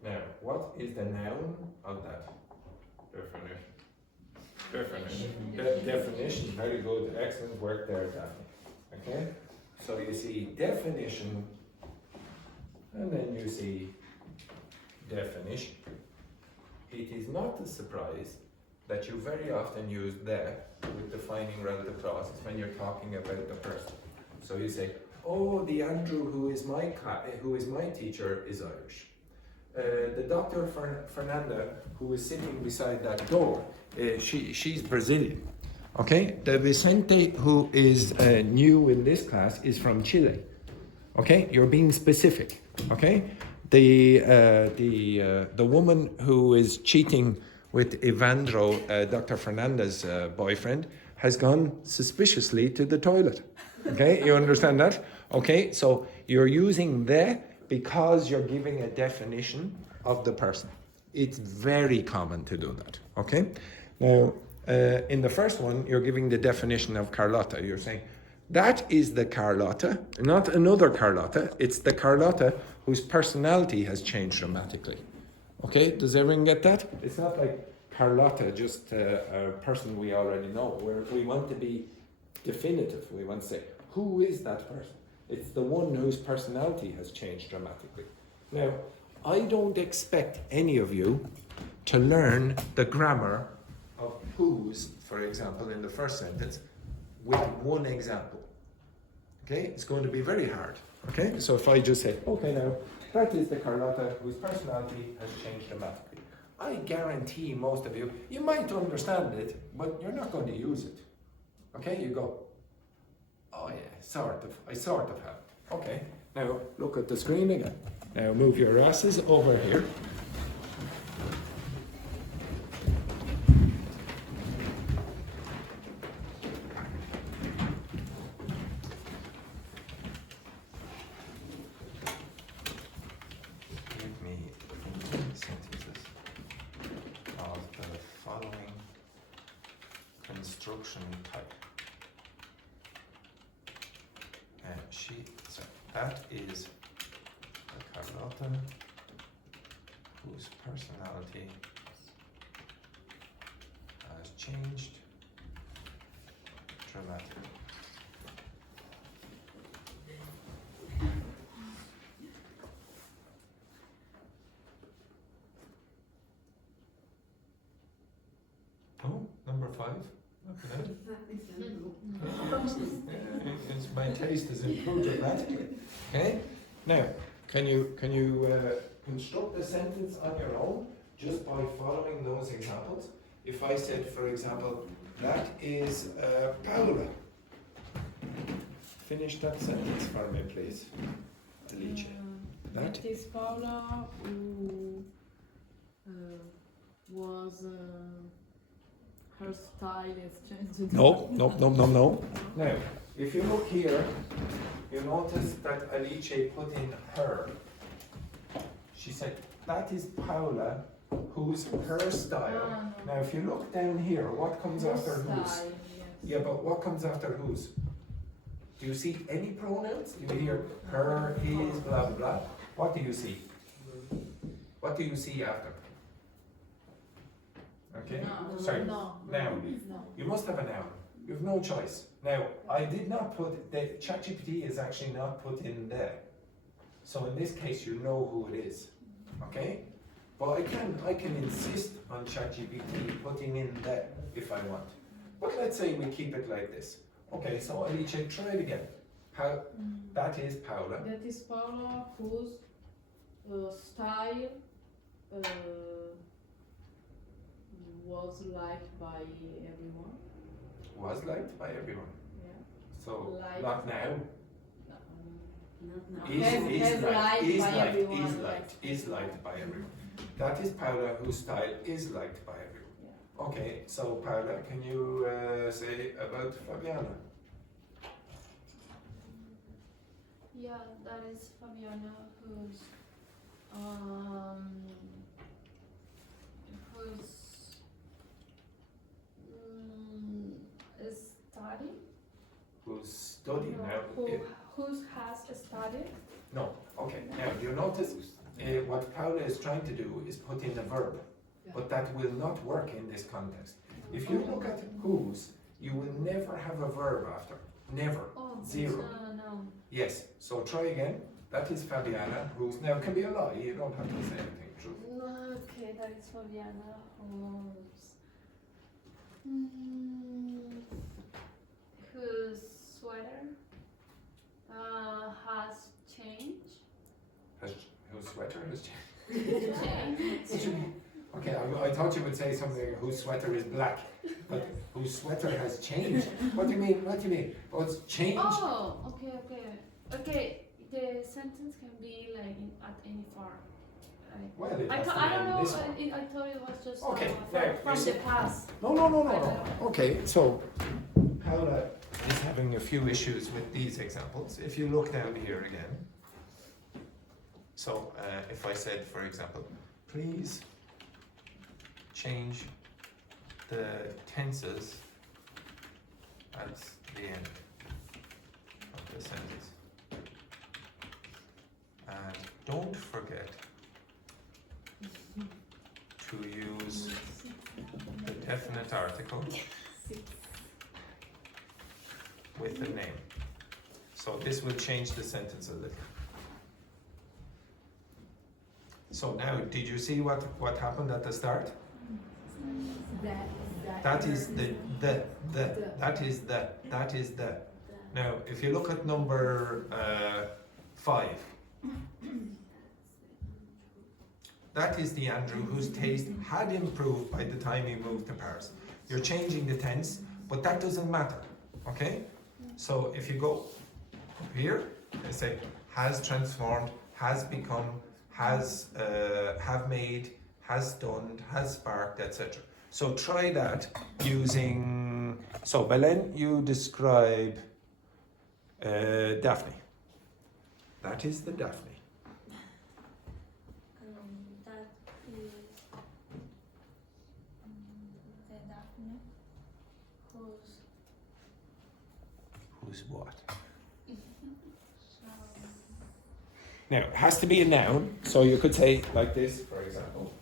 Now, what is the noun of that? Definition. Definition. Definition. Very good. Excellent work there, Daphne. Okay? So you see definition, and then you see definition. It is not a surprise that you very often use the with defining relative clauses when you're talking about the person. So you say, oh, the Andrew who is my teacher is Irish. The Dr. Fernanda who is sitting beside that door, she's Brazilian. Okay, the Vicente who is new in this class is from Chile. Okay, you're being specific. Okay, the woman who is cheating with Evandro, Dr. Fernanda's boyfriend, has gone suspiciously to the toilet. Okay, you understand that? Okay, so you're using the because you're giving a definition of the person. It's very common to do that. Okay, now in the first one, you're giving the definition of Carlotta. You're saying that is the Carlotta, not another Carlotta. It's the Carlotta whose personality has changed dramatically. Okay, does everyone get that? It's not like Carlotta, just a person we already know. We want to be definitive. We want to say, who is that person? It's the one whose personality has changed dramatically. Now, I don't expect any of you to learn the grammar of whose, for example, in the first sentence, with one example. Okay, it's going to be very hard. Okay, so if I just say, okay, now, that is the Carlotta whose personality has changed dramatically. I guarantee most of you, you might understand it, but you're not going to use it. Okay, you go, oh yeah, I sort of have it. Okay, now look at the screen again. Now move your asses over here. Construction type. So that is a Carlotta whose personality has changed dramatically. Oh, number 5. My taste has improved dramatically. Okay. Now, can you construct a sentence on your own just by following those examples? If I said, for example, that is Paula. Finish that sentence for me, please, Alice. That is Paula who was her style is changed. No. Now, if you look here, you notice that Alice put in her. She said, that is Paula, who's her style. Now, if you look down here, what comes after whose? Yeah, but what comes after whose? Do you see any pronouns? You hear her, his, blah, blah, blah. What do you see? What do you see after? Okay? Sorry. Noun. No. You must have a noun. You have no choice. Now, I did not put, the ChatGPT is actually not put in there. So in this case, you know who it is. Okay? But I can insist on ChatGPT putting in there if I want. But let's say we keep it like this. Okay, so Alice, try it again. That is Paula. That is Paula whose style was liked by everyone. Was liked by everyone. Yeah. So Liked. not now. Not now. Is liked by everyone. That is Paula whose style is liked by everyone. Yeah. Okay, so Paula, can you say about Fabiana? Yeah, that is Fabiana who's is studying. Who's studying now? Who has studied? No, okay. Now you notice what Paula is trying to do is put in a verb, but that will not work in this context. If you look at whose, you will never have a verb after. Never. Oh, Zero. No. Yes, so try again. That is Fabiana, who's now can be a lie, you don't have to say anything true. Okay, that is Fabiana whose sweater has changed. Whose sweater has changed? Okay, I thought you would say something whose sweater is black, but whose sweater has changed. What do you mean? Oh, it's changed. Oh, okay. The sentence can be like at any form. Well, it I has to don't end know. this one. I thought it was just Okay, from now, the past. No. Okay, so Paula is having a few issues with these examples. If you look down here again. So if I said, for example, please change the tenses at the end of the sentence. And don't forget to use the definite article with the name. So this will change the sentence a little. So now, did you see what happened at the start? That is the. Now, if you look at number 5, that is the Andrew whose taste had improved by the time he moved to Paris. You're changing the tense, but that doesn't matter, okay? So if you go up here, they say has transformed, has become, has have made, has done, has sparked, etc. So try that using, so Belen, you describe Daphne. That is the Daphne. That is the Daphne Who's what? Now, it has to be a noun, so you could say like this, for example.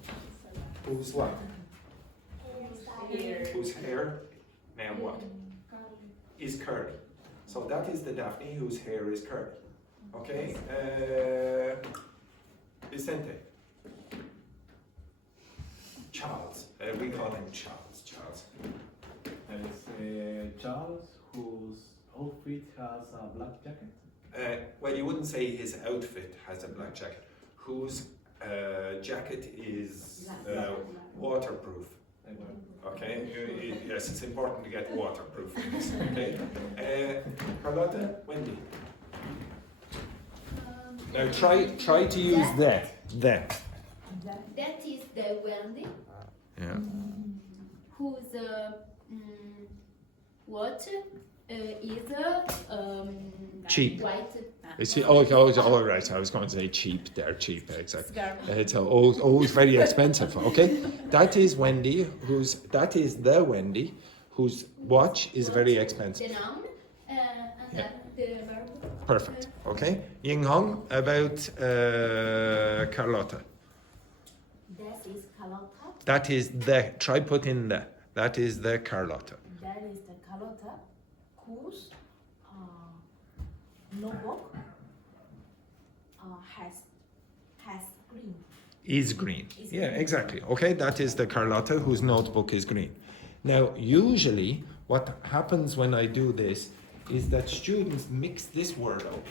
Who's what? Whose hair, now what? Is curly. So that is the Daphne whose hair is curly. Okay? Vicente. Charles. We call him Charles. I would say Charles, whose outfit has a black jacket. Well, you wouldn't say his outfit has a black jacket. Whose jacket is waterproof. Okay, yes, it's important to get waterproof in this. Okay, Carlotta, Wendy. Now try to use that. That is the Wendy. Yeah. Whose watch is cheap. white. Is he? Oh, right. I was going to say cheap. They're cheap, exactly. It's always very expensive. Okay, that is Wendy. That is the Wendy, whose watch is very expensive. The noun and then the verb. Perfect. Okay. Ying Hong, about Carlotta. That is Carlotta. That is the. Try put in the. That is the Carlotta. That is the Carlotta whose notebook has green. Is green. Yeah, exactly. Okay, that is the Carlotta whose notebook is green. Now, usually, what happens when I do this is that students mix this word up,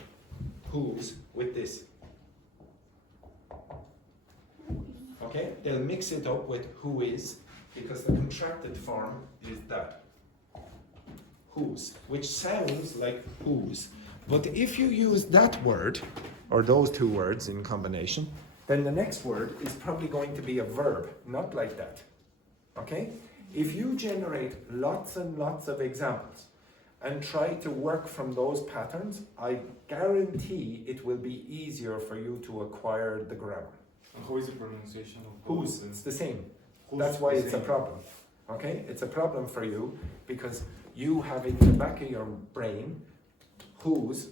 whose, with this. Okay, they'll mix it up with who is, because the contracted form is that. Whose, which sounds like whose. But if you use that word, or those two words in combination, then the next word is probably going to be a verb, not like that. Okay? If you generate lots and lots of examples and try to work from those patterns, I guarantee it will be easier for you to acquire the grammar. And how is the pronunciation of Whose, it's the same. Whose That's why the it's a same? problem. Okay? It's a problem for you because you have in the back of your brain whose,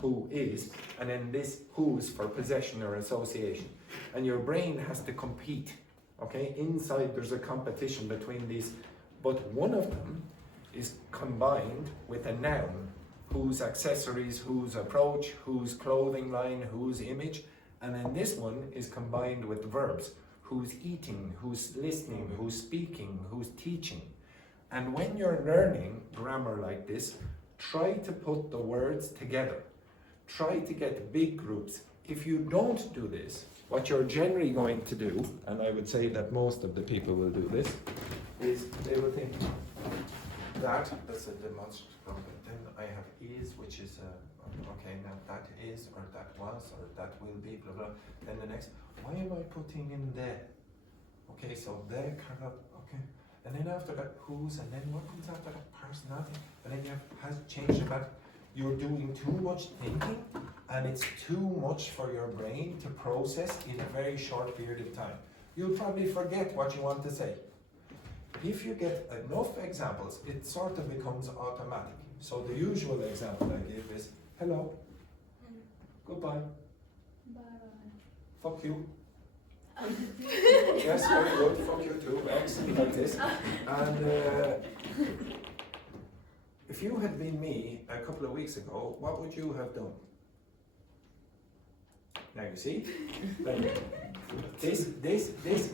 who is, and then this whose for possession or association. And your brain has to compete. Okay? Inside there's a competition between these, but one of them is combined with a noun, whose accessories, whose approach, whose clothing line, whose image, and then this one is combined with verbs, who's eating, who's listening, who's speaking, who's teaching. And when you're learning grammar like this, try to put the words together. Try to get big groups. If you don't do this, what you're generally going to do, and I would say that most of the people will do this, is they will think that's a demonstrative pronoun. Then I have is, which is okay, now that is, or that was, or that will be, blah blah. Then the next, why am I putting in the? Okay, so the kind of, okay. And then after that, whose, and then what comes after that? Personality. And then you have changed about. You're doing too much thinking, and it's too much for your brain to process in a very short period of time. You'll probably forget what you want to say. If you get enough examples, it sort of becomes automatic. So the usual example I give is, hello, goodbye, fuck you. Yes, very good, fuck you too, excellent, like this. And if you had been me a couple of weeks ago, what would you have done? Now you see, like, this,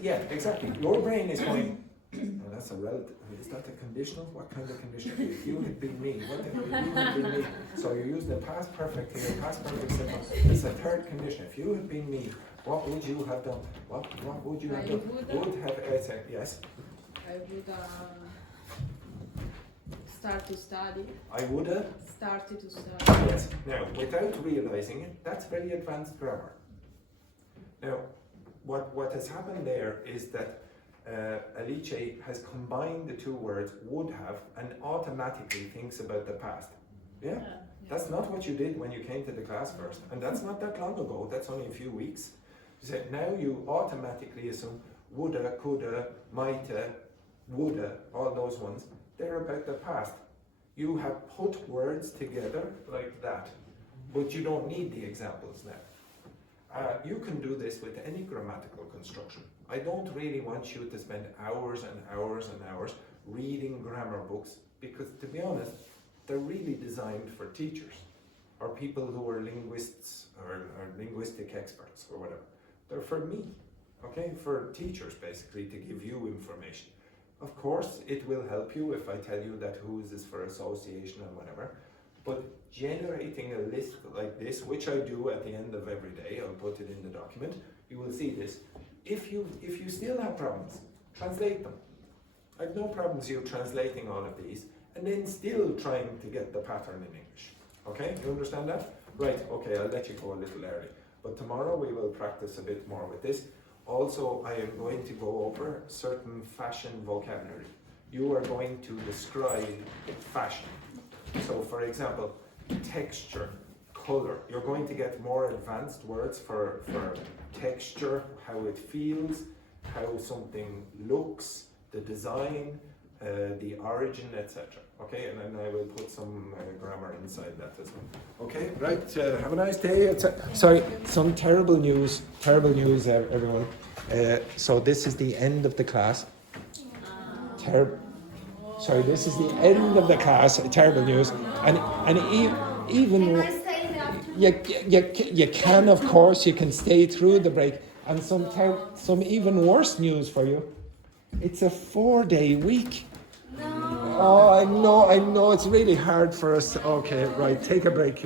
yeah, exactly. Your brain is going, oh, that's a relative, is that a conditional? What kind of conditional? If you had been me, what if you had been me? So you use the past perfect here, past perfect simple. It's a third condition. If you had been me, what would you have done? What would you have done? Would have said, yes? I would start to study. I would have Started to study. Yes. Now, without realizing it, that's very advanced grammar. Now, what has happened there is that Alice has combined the two words would have and automatically thinks about the past. Yeah? That's not what you did when you came to the class first. And that's not that long ago. That's only a few weeks. You said now you automatically assume woulda, coulda, mighta, woulda, all those ones. They're about the past. You have put words together like that, but you don't need the examples now. You can do this with any grammatical construction. I don't really want you to spend hours and hours and hours reading grammar books because, to be honest, they're really designed for teachers or people who are linguists or linguistic experts or whatever. They're for me, okay? For teachers, basically, to give you information. Of course, it will help you if I tell you that whose is for association and whatever. But generating a list like this, which I do at the end of every day, I'll put it in the document, you will see this. If you still have problems, translate them. I have no problems you translating all of these and then still trying to get the pattern in English. Okay, you understand that? Right, okay, I'll let you go a little early. But tomorrow we will practice a bit more with this. Also, I am going to go over certain fashion vocabulary. You are going to describe fashion. So for example, texture, color. You're going to get more advanced words for texture, how it feels, how something looks, the design, the origin, etc. Okay, and then I will put some grammar inside that as well. Okay, right, have a nice day. Sorry, some terrible news, everyone. So this is the end of the class. Sorry, this is the end of the class. Terrible news, and even you can, of course, you can stay through the break. And some even worse news for you. It's a 4-day week. No. Oh, I know. It's really hard for us. Okay, right. Take a break.